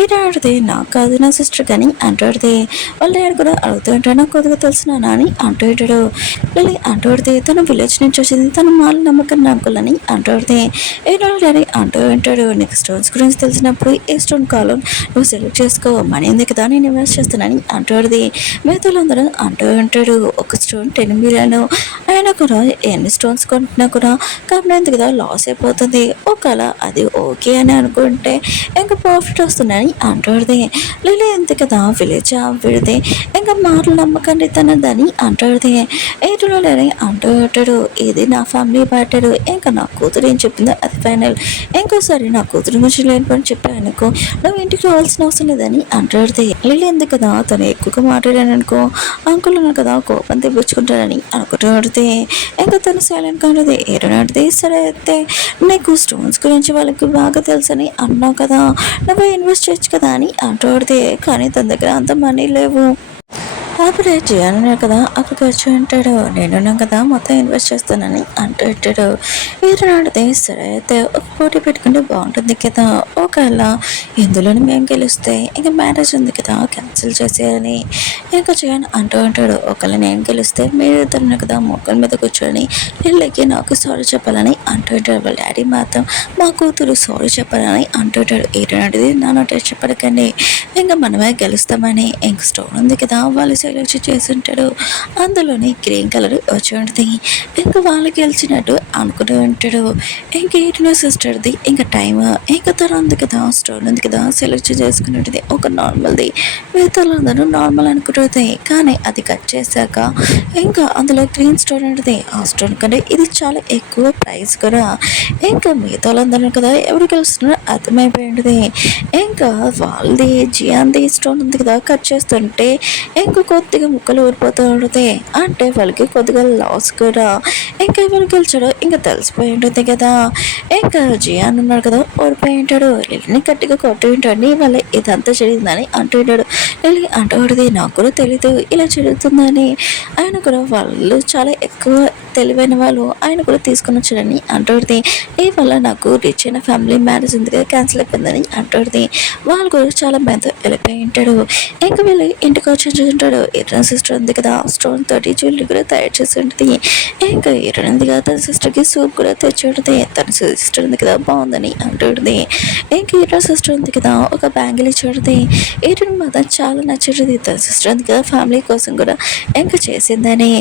ఈరోజు అంటుంది నాకు కాదు నా సిస్టర్ కానీ అంటాడుది. వాళ్ళ డాడీ కూడా అడుగుతూ ఉంటాడు నాకు కొద్దిగా తెలుసు అని అంటూ ఉంటాడు. లిలీ అంటాడుది తన విలేజ్ నుంచి వచ్చింది తన మాల నమ్మకం నమ్మకాలని అంటాడుది. ఏడో డాడీ అంటూ ఉంటాడు నీకు స్టోన్స్ గురించి తెలిసినప్పుడు ఏ స్టోన్ కావాలో నువ్వు సెలెక్ట్ చేసుకో మనీ ఉంది కదా నేను ఇన్వెస్ట్ చేస్తానని అంటాడుది. మిగతాలందరూ అంటూ ఉంటాడు ఒక స్టోన్ 10 మిలియన్ అయినా కూడా ఎన్ని స్టోన్స్ కొంటున్నా కూడా కాబట్టి కదా లాస్ అయిపోతుంది. ఒకవేళ అది ఓకే అని అనుకుంటే ఇంకా ప్రాఫిట్ వస్తుందని అంటాడుది. లిలీ ఎంత కదా విలేజ్ విడితే ఇంకా మాటలు నమ్మకండి తనదని అంటాడుది. ఏటులో లేని అంటూ ఉంటాడు ఇది నా ఫ్యామిలీ మ్యాటర్ ఇంకా నా కూతురు ఏం చెప్పిందో అది ఫైనల్. ఇంకోసారి నా కూతురు గురించి లేని పని చెప్పానుకో నువ్వు ఇంటికి రావాల్సిన అవసరం లేదని అంటాడుది. లిలీ ఎందుకు కదా తను ఎక్కువగా మాట్లాడాననుకో అంకుల్ ఉన్నారు కదా కోపం తెప్పించుకుంటాడని అనుకుంటాడుది. ఇంకా తను సైలెంట్ కానిది ఏడనాడిది సరే అయితే నీకు స్టోన్స్ గురించి వాళ్ళకి బాగా తెలుసని అన్నావు కదా నువ్వు ఇన్వెస్ట్ చేయొచ్చు కదా అని అంటాడుది. కానీ తన దగ్గర అంత మనీ లేవు. అప్పుడే జియాన్ ఉన్నాడు కదా అక్కడికి వచ్చి ఉంటాడు నేనున్నాను కదా మొత్తం ఇన్వెస్ట్ చేస్తానని అంటూ ఉంటాడు. ఈరోజు సరే అయితే ఒక పోటీ పెట్టుకుంటే బాగుంటుంది కదా ఒకవేళ ఇందులోని మేము గెలిస్తే ఇంకా మ్యారేజ్ ఉంది కదా క్యాన్సిల్ చేసేయాలని ఇంకా జియాన్ అంటూ ఉంటాడు. ఒకవేళ నేను గెలిస్తే మీరు ఇద్దరు కదా మొక్కల మీద కూర్చొని ఇళ్ళకి నాకు సారీ చెప్పాలని అంటూ ఉంటాడు. వాళ్ళ డాడీ మాత్రం మా కూతురు సారీ చెప్పాలని అంటుంటాడు. ఈరోజు నాన్న టెస్ట్ చెప్పడకండి ఇంకా మనమే గెలుస్తామని ఇంక స్టోన్ ఉంది కదా వాళ్ళు సెలెక్ట్ చేసి ఉంటాడు. అందులోని గ్రీన్ కలర్ వచ్చి ఉంటుంది. ఇంకా వాళ్ళు గెలిచినట్టు అనుకుని ఉంటాడు. ఇంక ఈటినో సిస్టర్ది ఇంకా టైం ఇంకా తన ఉంది కదా స్టోన్ ఉంది కదా సెలెక్ట్ చేసుకుని ఉంటుంది ఒక నార్మల్ది మిగతాలందరూ నార్మల్ అనుకుంటుంది. కానీ అది కట్ చేశాక ఇంకా అందులో గ్రీన్ స్టోన్ ఉంటుంది. ఆ స్టోన్ కంటే ఇది చాలా ఎక్కువ ప్రైస్ కూడా. ఇంకా మిగతా వాళ్ళందరూ కదా ఎవరు గెలుస్తున్నారో అర్థమైపోయి ఉంటుంది. ఇంకా వాళ్ళది జియాన్ది స్టోన్ ఉంది కదా కట్ చేస్తుంటే ఇంకా కొద్దిగా ముక్కలు ఊరిపోతూ ఉంటుంది. అంటే వాళ్ళకి కొద్దిగా లాస్ కూడా. ఇంకా ఎవరు గెలిచాడో ఇంకా తెలిసిపోయి ఉంటుంది కదా. ఇంకా జియాన్ ఉన్నాడు కదా ఓడిపోయి ఉంటాడు. లిల్లీని గట్టిగా కొట్టి ఉంటాడు నీ వల్ల ఇదంతా జరిగిందని అంటూ ఉంటాడు. లిల్లీ అంటూ నాకు కూడా తెలీదు ఇలా జరుగుతుందని. ఆయన కూడా వాళ్ళు చాలా ఎక్కువ తెలివైన వాళ్ళు ఆయన కూడా తీసుకుని వచ్చాడని అంటుంది. ఈ వల్ల నాకు రిచ్ అయిన ఫ్యామిలీ మ్యారేజ్ ఉంది కదా క్యాన్సిల్ అయిపోయిందని అంటుంది. వాళ్ళు కూడా చాలా మెంతో వెళ్ళిపోయి ఉంటాడు. ఇంకా వీళ్ళు ఇంటికి వచ్చి ఉంటాడు. ఇతని సిస్టర్ ఉంది కదా స్టోన్ తోటి జ్యువెలరీ కూడా తయారు చేసి ఉంటుంది. ఇంకా ఇతను ఉంది కదా తన సిస్టర్కి సూప్ కూడా తెచ్చి ఉంటుంది. తన సిస్టర్ ఉంది కదా బాగుందని అంటుంది. ఇంకా ఇతర సిస్టర్ ఉంది కదా ఒక బ్యాంగిల్ ఇచ్చి ఇతను మాత్రం చాలా నచ్చుతుంది. తన సిస్టర్ ఉంది కదా ఫ్యామిలీ కోసం కూడా ఇంకా చేసిందని.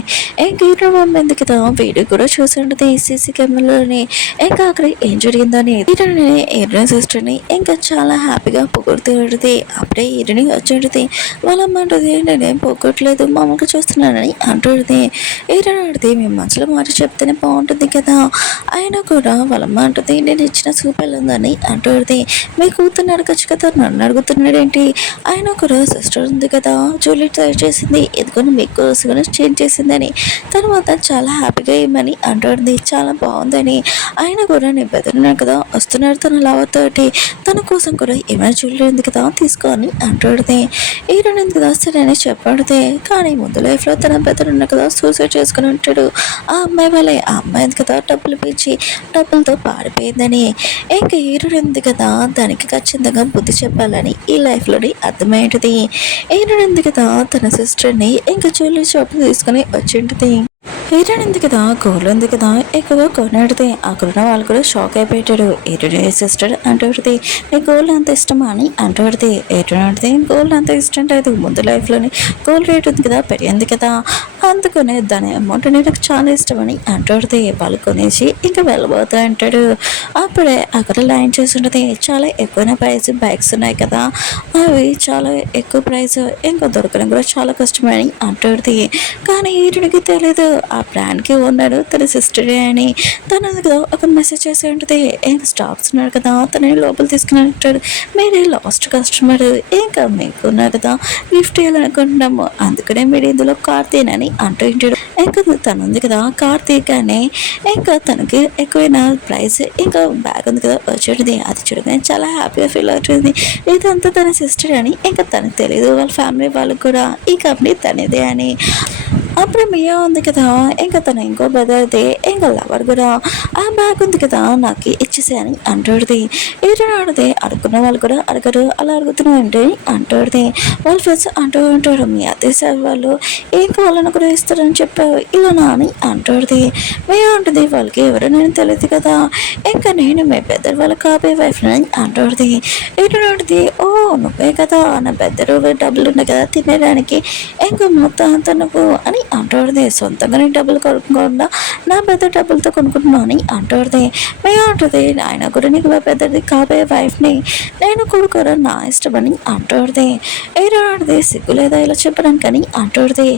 ఇంకా ఇతను మమ్మీ ఉంది కదా వీడియో కూడా చూసి ఉంటుంది సీసీ కెమెరాలోని. ఇంకా అక్కడ ఏం జరిగిందని ఇతని ఇతని సిస్టర్ని ఇంకా చాలా హ్యాపీగా పొగుడుతూ ఉంటుంది. అప్పుడే ఇతని వచ్చి ఉంటుంది. వాళ్ళ అమ్మ అంటుంది నేనేం పొగట్లేదు మామూలుగా చూస్తున్నానని అంటుంది. ఇతను అడితే మీ మనసులో మాట చెప్తేనే బాగుంటుంది కదా. అయినా కూడా వాళ్ళ అమ్మ అంటుంది నేను ఇచ్చిన సూప్ వెళ్ళిందని అంటుంది. మీ కూతుర్ని అడగచ్చు కదా నన్ను అడుగుతున్నాడేంటి. అయినా కూడా సిస్టర్ ఉంది కదా జ్యువెలరీ తయారు చేసింది ఎదుగుని మీకు చేంజ్ చేసిందని తర్వాత చాలా హ్యాపీగా ఇవ్వమని అంటుంది. చాలా బాగుందని. అయినా కూడా నేను బెదరున్నాను కదా వస్తున్నాడు తన లవర్తోటి తన కోసం కూడా ఏమైనా జ్యువెలరీ ఉంది కదా తీసుకొని అంటుంది. ఈ రెండు ఉంది కదా సరే అని చెప్పాడితే కానీ ముందు లైఫ్లో తన బెదరున్నా కదా సూసైడ్ చేసుకుని ఉంటాడు. ఆ అమ్మాయి వాళ్ళే ఆ అమ్మాయి ఉంది కదా డబ్బులు పిచ్చి డబ్బులతో పారిపోయిందని. ఇంకా హీరోడు ఉంది కదా దానికి ఖచ్చితంగా బుద్ధి చెప్పాలని ఈ లైఫ్లోని అర్థమైంటుంది. హీరోడు ఉంది కదా తన సిస్టర్ని ఇంకా జ్యువెలరీ షాప్ తీసుకుని వచ్చి ఉంటుంది. హీరోయిన్ ఉంది కదా గోల్ ఉంది కదా ఎక్కువగా కొన్నాడితే అక్కడున్న వాళ్ళు కూడా షాక్ అయిపోయాడు. ఏటుడే సిస్టర్ అంటుంది నీ గోల్డ్ అంత ఇష్టమా అని అంటుంది. ఏటుడితే గోల్డ్ అంత ఇష్టం లేదు ముందు లైఫ్లోని గోల్డ్ రేట్ ఉంది కదా పెరిగింది కదా అందుకనే దాని అమౌంట్ నాకు చాలా ఇష్టమని అంటుంది. వాళ్ళు కొనేసి ఇంకా వెళ్ళబోతా అంటాడు. అప్పుడే అక్కడ లైన్ చేసి ఉంటుంది. చాలా ఎక్కువైన ప్రైస్ బైక్స్ ఉన్నాయి కదా అవి చాలా ఎక్కువ ప్రైస్ ఇంకా దొరకడం కూడా చాలా కష్టమని అంటుంది. కానీ హీరోడికి తెలియదు ఆ బ్రాండ్కి ఉన్నాడు తన సిస్టరే అని తను కదా ఒక మెసేజ్ చేసి ఉంటుంది. ఇంకా స్టాఫ్స్ ఉన్నారు కదా తనని లోపల తీసుకుని ఉంటాడు. మీరే లాస్ట్ కస్టమర్, ఇంకా మీకు ఉన్నారు కదా గిఫ్ట్ ఇవ్వాలనుకుంటున్నాము, అందుకనే మీరు ఇందులో కార్తీన్ అని అంటూ ఉంటాడు. ఇంకా తను ఉంది కదా కార్తీక్ అని ఇంకా తనకి ఎక్కువైన ప్రైస్ ఇంకా బ్యాగ్ ఉంది కదా వచ్చేది. అది చూడగానే చాలా హ్యాపీగా ఫీల్ అవుతుంది. ఇదంతా తన సిస్టర్ అని ఇంకా తనకు తెలియదు వాళ్ళ ఫ్యామిలీ వాళ్ళకి కూడా ఈ కంపెనీ తనదే అని. అప్పుడు మియా ఉంది కదా ఇంకా తన ఇంకో బ్రదర్ది ఇంకా లవర్ కూడా ఆ బ్యాగ్ ఉంది కదా నాకు ఇచ్చేసే అని అంటాడుది. ఏడాడితే అడుగున్న వాళ్ళు కూడా అడగరు, అలా అడుగుతున్నాయంటే అంటాడుది. వాళ్ళ ఫ్రెండ్స్ అంటూ ఉంటాడు మీ అత్తయ్య వాళ్ళు ఏం కావాలని కూడా ఇస్తారని చెప్పావు ఇలా అని అంటాడుది. మియా ఉంటుంది వాళ్ళకి ఎవరో నేను తెలియదు కదా, ఇంకా నేను మీ పెద్ద వాళ్ళ కాబోయే వైఫ్ అని అంటాడుది. ఏడాడిది ఓ నువ్వే కదా నా పెద్దరు డబ్బులు ఉన్నాయి కదా తినేదానికి, ఇంకా మొత్తం అంతా నువ్వు అని అంటాడుది. సొంతంగా నేను డబ్బులు కొనుక్కోకుండా నా పెద్ద డబ్బులతో కొనుక్కుంటున్నాను అని అంటాడుది. మేము అంటుంది ఆయన కూడా నీకు పెద్దది కాబోయే వైఫ్ని నేను కొడుకోరా నా ఇష్టమని అంటాడుది. ఏడాడిది సిగ్గు లేదా ఇలా చెప్పడానికి అని అంటాడుది.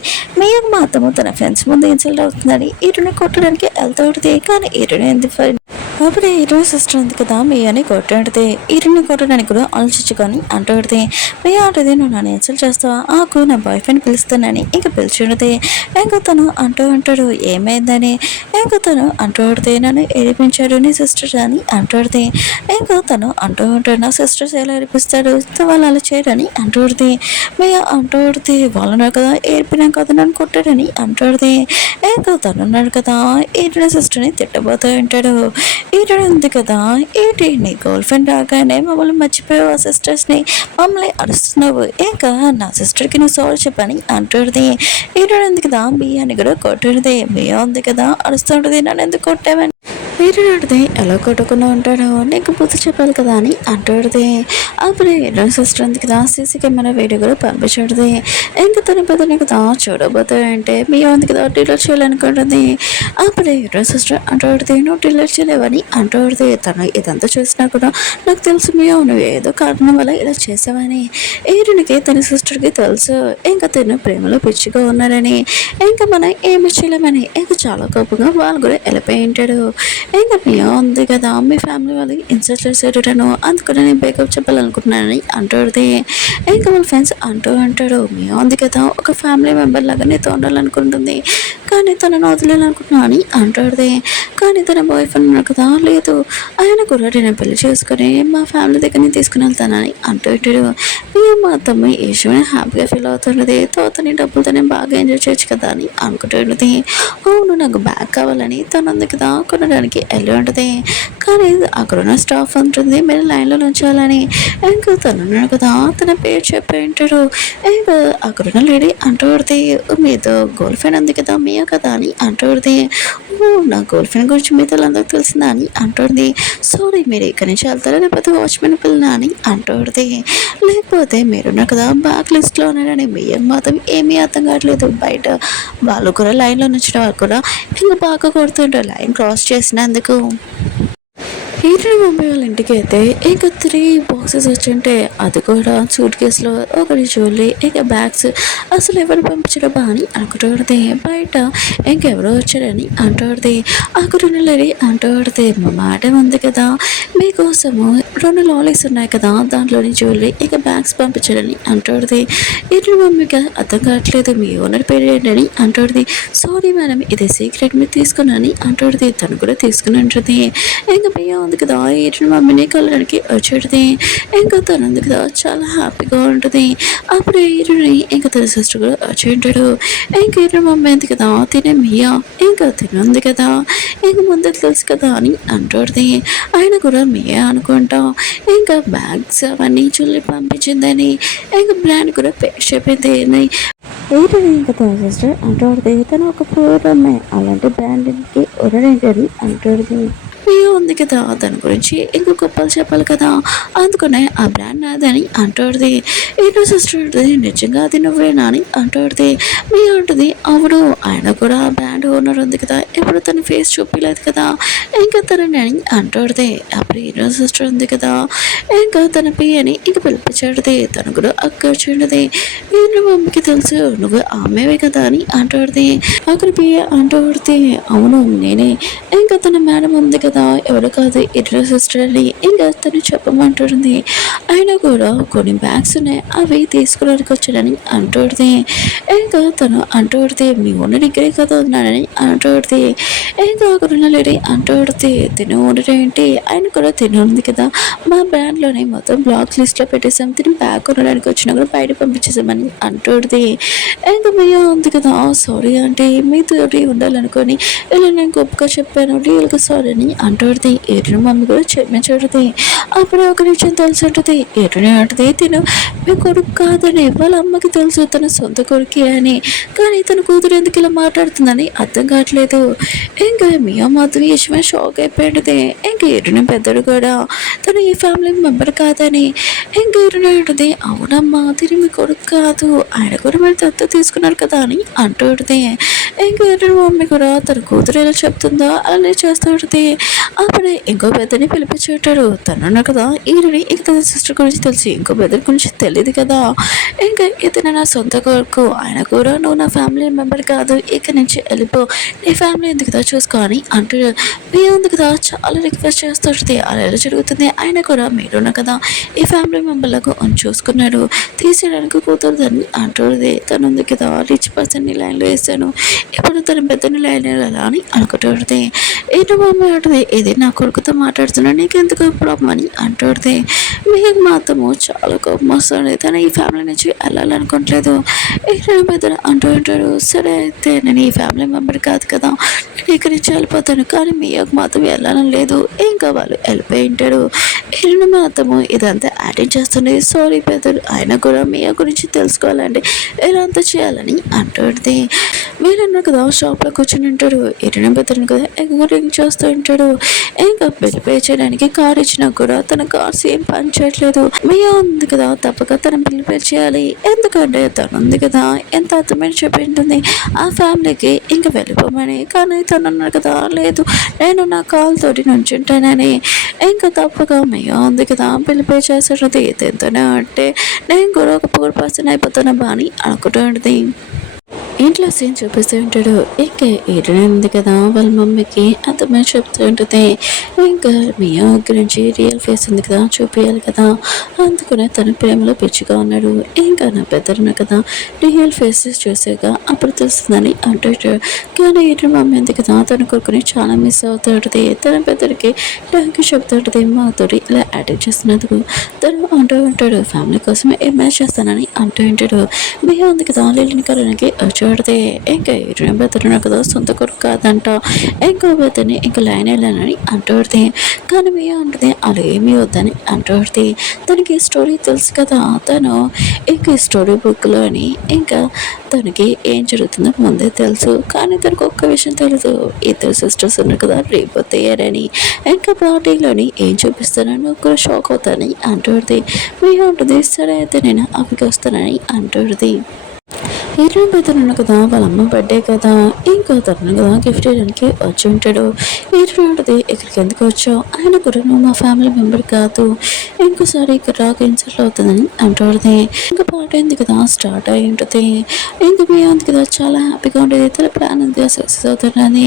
మేము మాత్రము తన ఫ్రెండ్స్ ముందు ఇన్సల్ట్ అవుతుందని ఇటుని కొట్టడానికి వెళ్తాడుది. కానీ ఇటుని ఎందుకు అప్పుడే ఇటు సిస్టర్ ఉంది కదా మీ అని కొట్టాడితే ఇటుని కొట్టడానికి కూడా ఆలోచించుకొని అంటాడుది. మీ ఆటది నువ్వు నన్ను ఇన్సల్ట్ చేస్తావా, ఆకు నా బాయ్ ఫ్రెండ్ పిలుస్తానని ఇంకా పిలిచినది. ఇంకా తను అంటూ ఉంటాడు ఏమైందని, ఇంకా తను అంటూ ఉంటే నన్ను ఏడిపించాడు నీ సిస్టర్ అని అంటాడుది. ఇంకా తను అంటూ ఉంటాడు నా సిస్టర్స్ ఎలా ఏడిపిస్తాడు వాళ్ళు అలా చేయడని అంటాడుది. మీ అంటూ ఉంటే వాళ్ళు కదా ఏడిపినా కదా నన్ను కొట్టాడని అంటాడుది. ఇంకా తను ఉన్నాడు కదా ఈటిన సిస్టర్ని తిట్టబోతూ ఉంటాడు. ఈటడు ఉంది కదా ఏంటి నీ గర్ల్ ఫ్రెండ్ రాగానే మమ్మల్ని మర్చిపోయావు ఆ సిస్టర్స్ని మమ్మల్ని అరుస్తున్నావు, ఇంకా నా సిస్టర్కి నువ్వు సారీ చెప్పని అంటుంది. ఈటడు ఉంది కదా బియ్యాన్ని కూడా కొట్టుడిది. బియ్యం ఉంది కదా అరుస్తుంటుంది నన్ను ఎందుకు కొట్టావని. వీరుడిది ఎలా కొట్టుకుని ఉంటాడో నీకు బుద్ధి చెప్పాలి కదా అని అంటాడుది. అప్పుడు ఎన్నో సిస్టర్ ఉంది కదా సీసీ కెమెరా వీడియో కూడా పంపించాడుది. ఇంకా తన పెద్దని కదా చూడబోతాయంటే మీ ఉంది కదా డిలీట్ చేయాలనుకుంటుంది. అప్పుడు ఎన్నో సిస్టర్ అంటాడుది నువ్వు డిలీట్ చేయలేవని అంటాడుది. తను ఇదంతా చేసినా కూడా నాకు తెలుసు మీయో నువ్వు ఏదో కారణం వల్ల ఇలా చేసావని. ఈరునికి తన సిస్టర్కి తెలుసు ఇంకా తను ప్రేమలో పిచ్చిగా ఉన్నారని, ఇంకా మనం ఏమి చేయలేమని ఇంకా చాలా కోపంగా వాళ్ళు కూడా వెళ్ళిపోయి ఉంటాడు. ఇంకా మియా ఉంది కదా మీ ఫ్యామిలీ వాళ్ళకి ఇన్సల్ట్ చేసేటను అందుకని నేను బ్రేకప్ చెప్పాలనుకుంటున్నానని అంటాడుది. ఇంకా వాళ్ళ ఫ్రెండ్స్ అంటూ అంటాడు మియా ఉంది కదా ఒక ఫ్యామిలీ మెంబర్ లాగా నీతో ఉండాలనుకుంటుంది కానీ తనను వదిలేయాలనుకుంటున్నా అని అంటాడుది. కానీ తన బాయ్ ఫ్రెండ్ ఉన్నాడు కదా లేదు ఆయన కూడా నేను పెళ్లి చేసుకుని మా ఫ్యామిలీ దగ్గర నేను తీసుకుని వెళ్తానని అంటూ ఉంటాడు. మేము మా తమ్మి ఈ విషయమే హ్యాపీగా ఫీల్ అవుతున్నది తోతని డబ్బులతో నేను బాగా ఎంజాయ్ చేయొచ్చు కదా అని అనుకుంటున్నది. అవును నాకు బ్యాగ్ కావాలని తను ఉంది కదా కొనడానికి వెళ్ళి ఉంటుంది. కానీ అక్కడ ఉన్న స్టాఫ్ ఉంటుంది మీరు లైన్లో ఉంచాలని. ఇంకా తనున్నాడు కదా తన పేరు చెప్పి ఉంటాడు. ఇంకా అక్కడున్న లేడీ అంటూడితే మీతో గర్ల్ ఫ్రెండ్ ఉంది కదా మీయో కదా అని అంటూడితే నా గర్ల్ ఫ్రెండ్ గురించి మీతో అందరికి తెలిసిందా అని అంటుంది. సారీ మీరు ఇక్కడి నుంచి వెళ్తారా లేకపోతే వాచ్మెన్ పిల్లనా అని అంటూడితే లేకపోతే మీరున్నారు కదా బ్యాక్ లిస్ట్లో ఉన్నారని మీయం మాత్రం ఏమీ అర్థం కావట్లేదు. బయట వాళ్ళు కూడా లైన్లో నుంచిన వాళ్ళు కూడా ఇంకా బాగా కొడుతుంటారు లైన్ క్రాస్ చేసినందుకు. ఈటని మమ్మీ వాళ్ళ ఇంటికి అయితే ఇంకా 3 బాక్సెస్ వచ్చుంటే అది కూడా సూట్ కేసులో ఒకటి జ్యువెలరీ ఇంకా బ్యాగ్స్ అసలు ఎవరు పంపించడం అని అనుకుంటుంది. బయట ఇంకెవరో వచ్చారని అంటాడుది. అక్కడ లేడీ అంటాడుది మా మేడం ఉంది కదా మీకోసము 2 లాలీస్ ఉన్నాయి కదా దాంట్లోని జ్యువెలరీ ఇంకా బ్యాగ్స్ పంపించాడని అంటాడుది. ఈటని మమ్మీకి అర్థం కావట్లేదు మీ ఓనర్ పేరు ఏంటని అంటాడుది. సారీ మేడం ఇది సీక్రెట్ మీరు తీసుకున్నాని అంటాడుది. తను కూడా తీసుకుని ఉంటుంది. ఇంకా బియ్యం ఉంది కదా ఈటని మమ్మీని కలడానికి వచ్చేది. ఇంకా తను ఉంది కదా చాలా హ్యాపీగా ఉంటుంది. అప్పుడు ఈరుని ఇంకా తన సిస్టర్ కూడా వచ్చి ఉంటాడు. ఇంకా ఈటని మమ్మీ ఉంది కదా తినే మియా ఇంకా తినుంది కదా ఇంక ముందు తెలుసు కదా అని అంటుంది. ఆయన కూడా మియా అనుకుంటా ఇంకా బ్యాగ్స్ అవన్నీ చుల్లి పంపించిందని ఇంకా బ్రాండ్ కూడా పేరు చెప్పింది. ఈటని ఇంకా తన సిస్టర్ అంటుంది తను ఒక పూర్ అమ్మాయి అలాంటి బ్రాండ్కి ఉరడేంటి అని అంటుంది. అయ్యో ఉంది కదా దాని గురించి ఇంకో గొప్పలు చెప్పాలి కదా, అందుకనే ఆ బ్రాండ్ నాదని అంటాడుది. ఏదో సిస్టర్ అంటది, నిజంగా అది నువ్వేనా అని అంటాడుది. మీ అంటది, అవును ఆయన కూడా ఆ బ్రాండ్ ఓనర్ ఉంది కదా, ఎప్పుడు తన ఫేస్ చూపించలేదు కదా, ఇంకా తనని అని అంటాడుది. అప్పుడు హీరో సిస్టర్ ఉంది కదా, ఇంకా తన పియ్యని ఇంక పిలిపించాడుది. తను కూడా అక్క చూడది, నేను మమ్మీకి తెలుసు నువ్వు ఆమెవే కదా అని అంటాడుది. అక్కడ పియ్య అంటాడుది, అవును నేనే, ఇంకా తన మేడం ఉంది కదా, ఎవరు కాదు ఇద్దరు సిస్టర్ అని ఇంకా తను చెప్పమంటుంది. అయినా కూడా కొన్ని బ్యాగ్స్ ఉన్నాయి, అవి తీసుకురానికి వచ్చాడని అంటాడుది. ఇంకా తను అంటాడుది, మీ ఓనర్ దగ్గరే కదా ఉన్నాడని అంటాడుది. ఇంకా అక్కడ ఉన్న లేడీ అంటాడుది, తిను ఓనర్ ఏంటి, ఆయన కూడా తిని ఉంది కదా, మా బ్రాండ్లోనే మొత్తం బ్లాక్ లిస్ట్లో పెట్టేసాం, తిని బ్యాగ్ కొనడానికి వచ్చినా కూడా బయట పంపించేసామని అంటాడుది. ఇంకా మీయా ఉంది కదా, సారీ అంటే మీతోటి ఉండాలనుకొని ఇలా నేను గొప్పగా చెప్పాను, రియల్గా సారీ అని అంటాడుది. ఏడు మమ్మీ కూడా క్షమించాడుది. అప్పుడు ఒక నిమిషం తెలిసి ఉంటుంది, ఏడునే అంటది, తిను మీ కొడుకు కాదని వాళ్ళ అమ్మకి తెలుసు తన సొంత కొడుకే అని, కానీ తన కూతురు ఎందుకు ఇలా మాట్లాడుతుందని అర్థం కావట్లేదు. ఇంకా మియా మాత్రం ఈ విషయమే షాక్ అయిపోయింది. ఇంకా ఏడునే పెద్దడు కూడా తను ఈ ఫ్యామిలీ మెంబర్ కాదని, ఇంకా ఏడునే ఉంటుంది, అవునమ్మా తిని మీ కొడుకు కాదు, ఆయన కూడా మీరు దత్తత తీసుకున్నారు కదా అని అంటుంది. ఇంకా ఏడుని మమ్మీ కూడా తన కూతురు ఎలా చెప్తుందో అలానే చేస్తూ ఉంటుంది. అప్పుడే ఇంకో పెద్దని పిలిపించుంటాడు. తను కదా ఈరుని ఇంక తన సిస్టర్ గురించి తెలిసి ఇంకో పెద్ద గురించి తెలియదు కదా, ఇంకా ఇతను నా సొంత కొడుకు, ఆయన కూడా నువ్వు నా ఫ్యామిలీ మెంబర్ కాదు, ఇక నుంచి వెళ్ళిపో, నీ ఫ్యామిలీ ఎందుకు కదా చూసుకో అని అంటాడు. మీరు ఉంది కదా చాలా రిక్వెస్ట్ చేస్తుంది. అలా ఎలా జరుగుతుంది, ఆయన కూడా మీరున్న కదా ఈ ఫ్యామిలీ మెంబర్లకు చూసుకున్నాడు, తీసేయడానికి కూతురుదని అంటుంది. తను ఉంది కదా రిచ్ పర్సన్ని లైన్లో వేసాను, ఇప్పుడు తన పెద్దని లైన్ ఎలా అని అనుకుంటుంది. ఏంటో మమ్మీ అంటుంది, ఇది నా కొడుకుతో మాట్లాడుతున్నా నీకెందుకు ప్రాబ్లం అని అంటుంది. మీకు మాత్రము చాలా కోపం వస్తుంది, తను ఈ ఫ్యామిలీ నుంచి వెళ్ళాలనుకోవట్లేదు ఇక్కడ పెద్దలు అంటూ ఉంటాడు. సరే అయితే నేను ఈ ఫ్యామిలీ మెంబర్ కాదు కదా, నేను ఇక్కడి నుంచి వెళ్ళిపోతాను, కానీ మీకు మాత్రం వెళ్ళాలని లేదు, ఇంకా వాళ్ళు వెళ్ళిపోయి ఉంటాడు. ఈయన మాత్రము ఇదంతా యాడింగ్ చేస్తుంది. సారీ పెద్దలు, ఆయన కూడా మీ గురించి తెలుసుకోవాలండి, ఇలా అంతా చేయాలని అంటుంది. వీళ్ళన్నా కదా షాప్లో కూర్చొని ఉంటాడు. ఈయన పెద్దలు కదా ఎంకరేజ్ చేస్తూ ఉంటాడు. ఇంకా బిల్ పే చేయడానికి కార్ ఇచ్చినా కూడా తన కార్స్ ఏం పని చేయట్లేదు. మియా ఉంది కదా తప్పక తన బిల్ పే చేయాలి, ఎందుకంటే తను ఉంది కదా ఎంత అర్థమైన చెప్పింటుంది ఆ ఫ్యామిలీకి ఇంకా వెళ్ళిపోమని, కానీ తను అన్నాడు కదా లేదు నేను నా కాల్ తోటి నుంచుంటానని. ఇంకా తప్పక మియా ఉంది కదా బిల్ పే చేసేది. ఎంతనే అంటే నేను కూడా ఒక పూర్ పర్సన్ అయిపోతాను బాని అనుకుంటూ ఉంటుంది. ఇంట్లో సీన్ చూపిస్తూ ఉంటాడు. ఇంకా ఏడుంది కదా వాళ్ళ మమ్మీకి అర్థమని చెప్తూ ఉంటుంది. ఇంకా మియా గురించి రియల్ ఫేస్ ఉంది కదా చూపించాలి కదా, అందుకనే తన ప్రేమలో పిచ్చిగా ఉన్నాడు. ఇంకా నా పెద్దరున్న కదా రియల్ ఫేసెస్ చూసాక అప్పుడు తెలుస్తుందని అంటాడు. కానీ ఏడు మమ్మీ ఉంది కదా తన కొడుకుని చాలా మిస్ అవుతుంటుంది. తన పెద్దరికి థ్యాంక్ యూ చెప్తుంటుంది మాతోటి ఇలా యాక్టింగ్ చేస్తున్నందుకు. తను అంటూ ఉంటాడు, ఫ్యామిలీ కోసమే ఏమైనా చేస్తానని అంటూ ఉంటాడు. మియా ఉంది కదా లిల్లిని కలడానికి చూడితే ఇంకా ఇరవై బెత్తరున్నా కదా సొంత కొడుకు కాదంట, ఇంకో బెత్తని ఇంకా లైన్ వెళ్ళానని అంటుంది. కానీ మీ ఉంటుంది అలా ఏమీ వద్దని అంటుంది. తనకి స్టోరీ తెలుసు కదా, తను ఇంకా స్టోరీ బుక్లోని ఇంకా తనకి ఏం జరుగుతుందో ముందే తెలుసు, కానీ తనకు ఒక్క విషయం తెలియదు, ఇద్దరు సిస్టర్స్ ఉన్నారు కదా రేపు అయ్యారని, ఇంకా పార్టీలోని ఏం చూపిస్తానని కూడా షాక్ అవుతానని అంటుంది. మీ ఉంటుంది సరే అయితే నేను అక్కడికి వస్తానని అంటుంది. హీరో పెద్దను కదా వాళ్ళ అమ్మ బర్త్డే కదా, ఇంకా తను కదా గిఫ్ట్ ఇవ్వడానికి వచ్చి ఉంటాడు. హీరో ఉంటుంది, ఇక్కడికి ఎందుకు వచ్చావు, ఆయన కూడా నువ్వు మా ఫ్యామిలీ మెంబర్ కాదు, ఇంకోసారి ఇక్కడ రాక ఇన్సల్ట్ అవుతుందని అంటుంది. ఇంకా పాట అయింది కదా స్టార్ట్ అయి ఉంటుంది. ఇంకా మీ ఉంది కదా చాలా హ్యాపీగా ఉండేది, తన ప్లాన్ అంతా సక్సెస్ అవుతుందని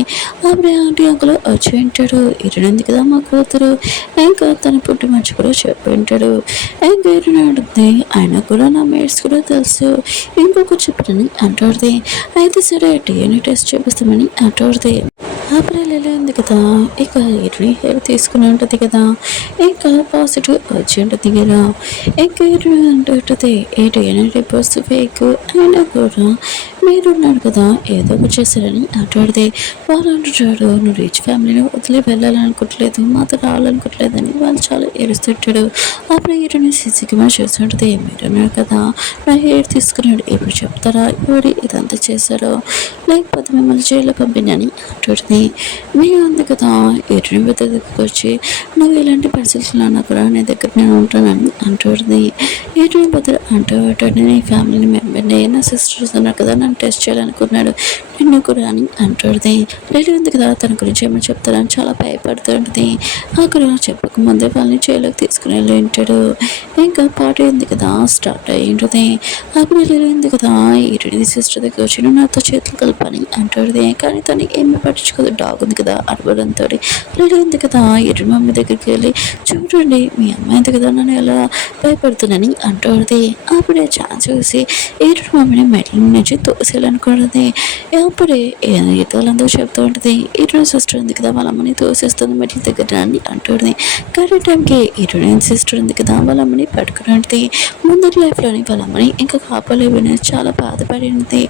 అప్పుడే ఆంటీ అంకుల్ వచ్చి ఉంటాడు. హీరో ఉంది కదా మా కూతురు, ఇంకా తన పుట్టి మంచి కూడా చెప్పి ఉంటాడు. ఇంకా హీరో ఉంటుంది, ఆయన కూడా నా మేట్స్ కూడా తెలుసు, ఇంకొక చెప్పిన అంటాడుది. అయితే సరే డిఎన్ఏ టెస్ట్ చేపిస్తామని అంటాడుది. అప్పుడు లిల్లీ ఉంది కదా ఇక ఇరవై హెయిర్ తీసుకుని ఉంటుంది కదా, ఇంకా పాజిటివ్ వచ్చి ఉంటుంది కదా, ఇంకా ఇరవై అంటుంటుంది ఏ డిఎన్ఏ రిపోర్ట్స్ ఫేక్ అయినా కూడా మీరున్నారు కదా ఏదో ఒకటి చేశారని అంటాడితే వాళ్ళు అంటుంటాడు, నువ్వు రిచ్ ఫ్యామిలీని వదిలి వెళ్ళాలనుకోవట్లేదు, మాతో రావాలనుకోవట్లేదని వాళ్ళు చాలా ఏడుస్తుంటాడు. అప్పుడు హీరోని సీసీ కెమెరా చూస్తుంటుంది, మీరున్నారు కదా నా హెయిర్ తీసుకున్నాడు, ఇప్పుడు చెప్తారా ఎవరు ఇదంతా చేశారో, లేకపోతే మిమ్మల్ని జైల్లో పంపినని అంటుంది. మీరు ఉంది కదా హీరోని పెద్ద దగ్గరికి వచ్చి నువ్వు ఇలాంటి పరిస్థితుల్లో అన్నా కూడా నీ దగ్గర నేను ఉంటానని అంటుంది. హీరోని పెద్ద అంటూ నీ ఫ్యామిలీని మెంబర్ని నా సిస్టర్స్ ఉన్నారు కదా నన్ను టెస్ట్ చేయాలనుకున్నాడు నిన్ను కూడా అని అంటుంది. రెడీ ఉంది కదా తన గురించి ఏమైనా చెప్తారని చాలా భయపడుతుంది. అక్కడ చెప్పకముందే వాళ్ళని జైలుకి తీసుకుని వెళ్ళి ఉంటాడు. ఇంకా పార్టీ ఉంది కదా స్టార్ట్ అయ్యి ఉంటుంది. అప్పుడు వెళ్ళింది కదా ఈరుడి సిస్టర్ దగ్గర వచ్చి నువ్వు నాతో చేతులు కలపని అంటుంది. కానీ తను ఏమి పట్టించుకోదు, డాగ్ ఉంది కదా అడవడంతో. రెడీ ఉంది కదా ఈరుడి మమ్మీ దగ్గరికి వెళ్ళి చూడండి మీ అమ్మాయి ఉంది కదా నన్ను ఎలా భయపడుతున్నాని అంటుంది. అప్పుడే ఛాన్స్ చూసి ఈరుడి మమ్మీని మెడల నుంచి తోసేయాలనుకుంటుంది. అప్పుడే వాళ్ళందరూ చెప్తూ ఉంటుంది ఈరోజు సిస్టర్ ఉంది కదా వాళ్ళ అమ్మని తోసేస్తుంది మెట్ల దగ్గర అని అంటుంది. కరెక్ట్ టైంకి ఈరోజు సిస్టర్ ఉంది కదా వాళ్ళ అమ్మని పట్టుకుని ఉంటుంది. ముందరి లైఫ్లోని వాళ్ళ అమ్మని ఇంకా కాపాడలేవని చాలా బాధపడింది,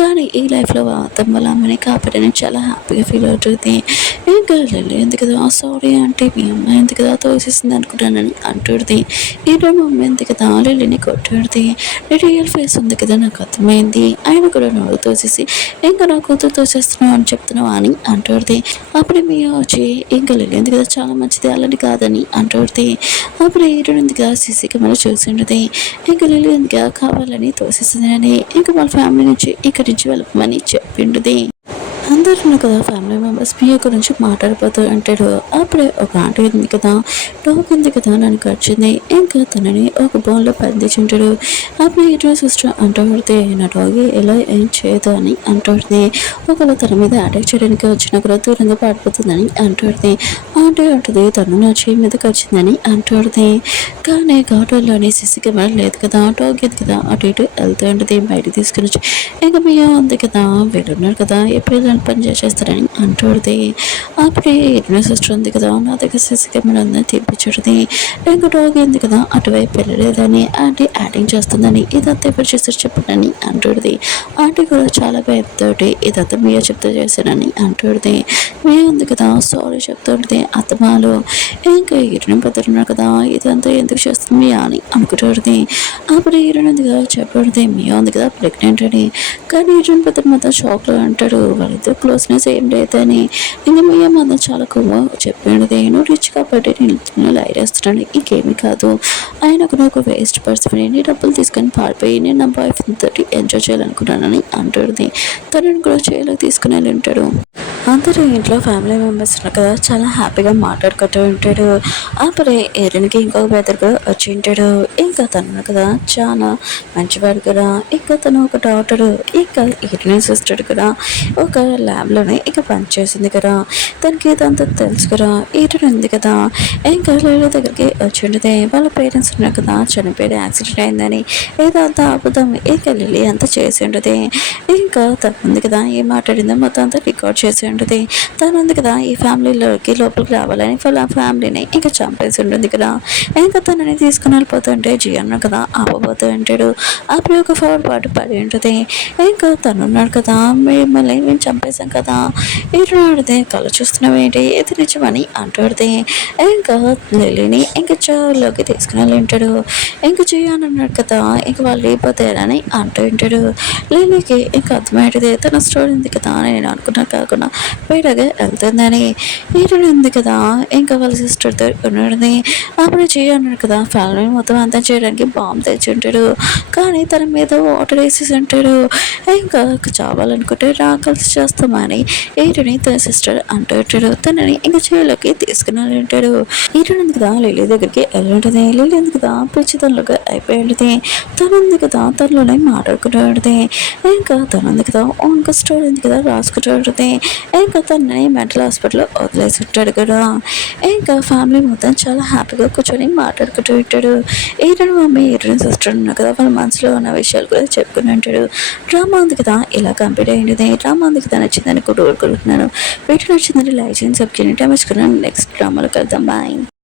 కానీ ఈ లైఫ్లో అతను వాళ్ళ అమ్మని కాపాడని చాలా హ్యాపీగా ఫీల్ అవుతుంది. ఇంకా లల్లి ఉంది కదా సారీ అంటే మీ అమ్మాయి ఉంది కదా తోసేసింది అనుకుంటానని అంటుంది. ఈరోజు మా అమ్మాయి ఉంది కదా లల్లిని కొట్టుడుతుంది. రియల్ ఫేస్ ఉంది కదా నాకు అర్థమైంది, ఆయన కూడా నోరు తోసేసి ఇంకా నా కూతురు తోసేస్తున్నావు అని చెప్తున్నావు అని అంటుంది. అప్పుడే మీ వచ్చి ఇంకా లేదు కదా చాలా మంచిది అలాంటి కాదని అంటుంది. అప్పుడు ఈరుంది కదా సీసీ కెమెరా చూసి ఉంటుంది. ఇంకా లేదు కావాలని తోసేస్తుంది అని ఇంకా వాళ్ళ ఫ్యామిలీ నుంచి ఇక్కడి నుంచి వెళ్ళమని చెప్పిండుది. అందరూ కదా ఫ్యామిలీ మెంబర్స్ మీ గురించి మాట్లాడిపోతూ అంటాడు. అప్పుడే ఒక ఆంటీ ఉంది కదా డాగ్ ఉంది కదా నన్ను కరిచింది, ఇంకా తనని ఒక బౌన్లో బంధించుంటాడు. అప్పుడు ఇటు సిస్టర్ అంటబడితే నా డాగ్ ఎలా ఏం చేయదు అని అంటుంది. ఒకవేళ తన మీద అటాక్ చేయడానికి వచ్చినా కూడా దూరంగా పారిపోతుందని అంటుంది. ఆంటీ అంటుంది తను నా చేయి మీద కరిచిందని అంటుంది. కానీ ఘాటల్లోని సిసి కెమెరా లేదు కదా డాగ్ ఉంది కదా అటు ఇటు వెళ్తూ ఉంటుంది. బయటకు తీసుకుని వచ్చి ఇంకా మీ ఉంది కదా వీళ్ళున్నారు కదా ఎప్పుడు పని చేసేస్తారని అంటుంది. అప్పుడే ఎన్నో సిస్టర్ ఉంది కదా నా దగ్గర సీసీ కెమెరా ఉందని తెప్పించుంటుంది. ఇంకా డాగ్ ఉంది కదా అటువైపు వెళ్ళలేదని ఆంటీ యాక్టింగ్ చేస్తుందని ఇదంతా ఎవరు చేస్తారు చెప్పండి అంటుంది. ఆంటీ కూడా చాలా భయంతోటి ఇదంతా మీయో చెప్తూ చేశానని అంటుంది. మీ ఉంది కదా సారీ చెప్తుంటుంది అత్తమాలు. ఇంకా ఈరుని పెద్దలున్నారు కదా ఇదంతా ఎందుకు చేస్తుంది మీ అని అనుకుంటుంది. అప్పుడు ఈరుని ఉంది కదా చెప్పబడితే మీ ఉంది కదా ప్రెగ్నెంట్ అని. కానీ ఈరుని పెద్ద మాత్రం షాక్లో అంటాడు వాళ్ళిద్దరు క్లోజ్నెస్ ఏం లేదని. ఇంకా మీ అమ్మ చాలా కొమ్మ చెప్పినది నువ్వు రిచ్ కాబట్టి నేను లైరేస్తున్నాను ఇంకేమీ కాదు, ఆయనకు నువ్వు ఒక వేస్ట్ పర్సన్ నీ డబ్బులు తీసుకొని పారిపోయి నేను నా బాయ్ ఫ్రెండ్ తోటి ఎంజాయ్ చేయాలనుకున్నానని అంటుంది. తనని కూడా చేయలోకి తీసుకుని వెళ్ళి ఉంటాడు. అందరూ ఇంట్లో ఫ్యామిలీ మెంబర్స్ ఉన్నారు కదా చాలా హ్యాపీగా మాట్లాడుకుంటూ ఉంటాడు. అప్పుడే ఏరియన్కి ఇంకొక బ్రదర్ కూడా వచ్చి ఉంటాడు. ఇంకా తను కదా చాలా మంచివాడు కదా. ఇంకా తను ఒక డాక్టర్, ఇంకా ఏరియన్ సిస్టర్ కూడా ఒక ల్యాబ్లోనే ఇక పనిచేసింది కదా. తనకి ఇదంతా తెలుసు కదా. ఏరియన్ ఉంది కదా ఇంకా లీల దగ్గరికి వచ్చి ఉండేది. వాళ్ళ పేరెంట్స్ ఉన్నారు కదా చనిపోయి యాక్సిడెంట్ అయిందని ఇదంతా అబద్ధం. ఇంకా లిల్లీ అంతా చేసి ఉండదు. ఇంకా తను ఉంది కదా ఏం మాట్లాడిందో మొత్తం అంతా రికార్డ్ చేసి ఉంటుంది. తను ఉంది కదా ఈ ఫ్యామిలీలోకి లోపలికి రావాలని వాళ్ళ ఫ్యామిలీని ఇంకా చంపేసి ఉంటుంది కదా. ఇంకా తనని తీసుకుని వెళ్ళిపోతుంటే జియన్ కదా ఆపబోతూ ఉంటాడు. అప్పుడు ఒక ఫోర్ పాటు పడి ఉంటుంది. ఇంకా తను ఉన్నాడు కదా మిమ్మల్ని మేము చంపేశాం కదా ఇటు ఆడితే కళ్ళు చూస్తున్నావు ఏంటి ఇది నిజమని అంటాడితే ఇంకా లిల్లీని ఇంకా చోలోకి తీసుకుని వెళ్ళి ఉంటాడు. ఇంకా జియాన్ అన్నాడు కదా ఇంక వాళ్ళు అయిపోతారని అంటూ ఉంటాడు. లిల్లీకి ఇంకా అర్థమయ్యేది తన స్టోరీ ఉంది కదా నేను అనుకున్నా కాకుండా బయటగా వెళ్తుందని. ఈరోజు ఉంది కదా ఇంకా వాళ్ళ సిస్టర్తో ఉన్నాడు. అప్పుడు అన్నాడు కదా ఫ్యామిలీ మొత్తం అంతా చేయడానికి బాంబు తెచ్చి ఉంటాడు. కానీ తన మీద వాటర్ వేసేసి ఉంటాడు. ఇంకా చావాలనుకుంటే రా కలిసి చేస్తామని ఈరుని తన సిస్టర్ అంటూ ఉంటాడు. తనని ఇంకా చేయలోకి తీసుకుని వెళ్ళి ఉంటాడు. ఈరుని ఉంది కదా లిల్లీ దగ్గరికి వెళ్ళి ఉంటుంది. లిల్లీ ఉంది కదా పిచ్చితనంలోకి అయిపోయి ఉంటుంది. తను ఉంది కదా తనలోనే మాట్లాడుకుంటూ ఉంటుంది. ఇంకా తను ఉంది కదా ఇంకా స్టోరీ ఉంది కదా రాసుకుంటూ ఉంటుంది. ఇంకా తనని మెంటల్ హాస్పిటల్లో వదిలేసి ఉంటాడు కదా. ఇంకా ఫ్యామిలీ మొత్తం చాలా హ్యాపీగా కూర్చొని మాట్లాడుకుంటూ ఉంటాడు. ఈరోజు మమ్మీ ఈరోజు సిస్టర్ ఉన్నారు కదా వాళ్ళ మనసులో ఉన్న విషయాలు కూడా చెప్పుకుని ఉంటాడు. డ్రామా ఉంది కదా ఇలా కంప్లీట్ అయ్యింది. డ్రామా ఉంది కదా నచ్చిందని కూడా కోరుకుంటున్నాను. వీటిలో నచ్చిందని లైక్ చేయండి, సబ్స్క్రైబ్ చేయండి. నెక్స్ట్ డ్రామాలో కలుద్దాం. బాయ్.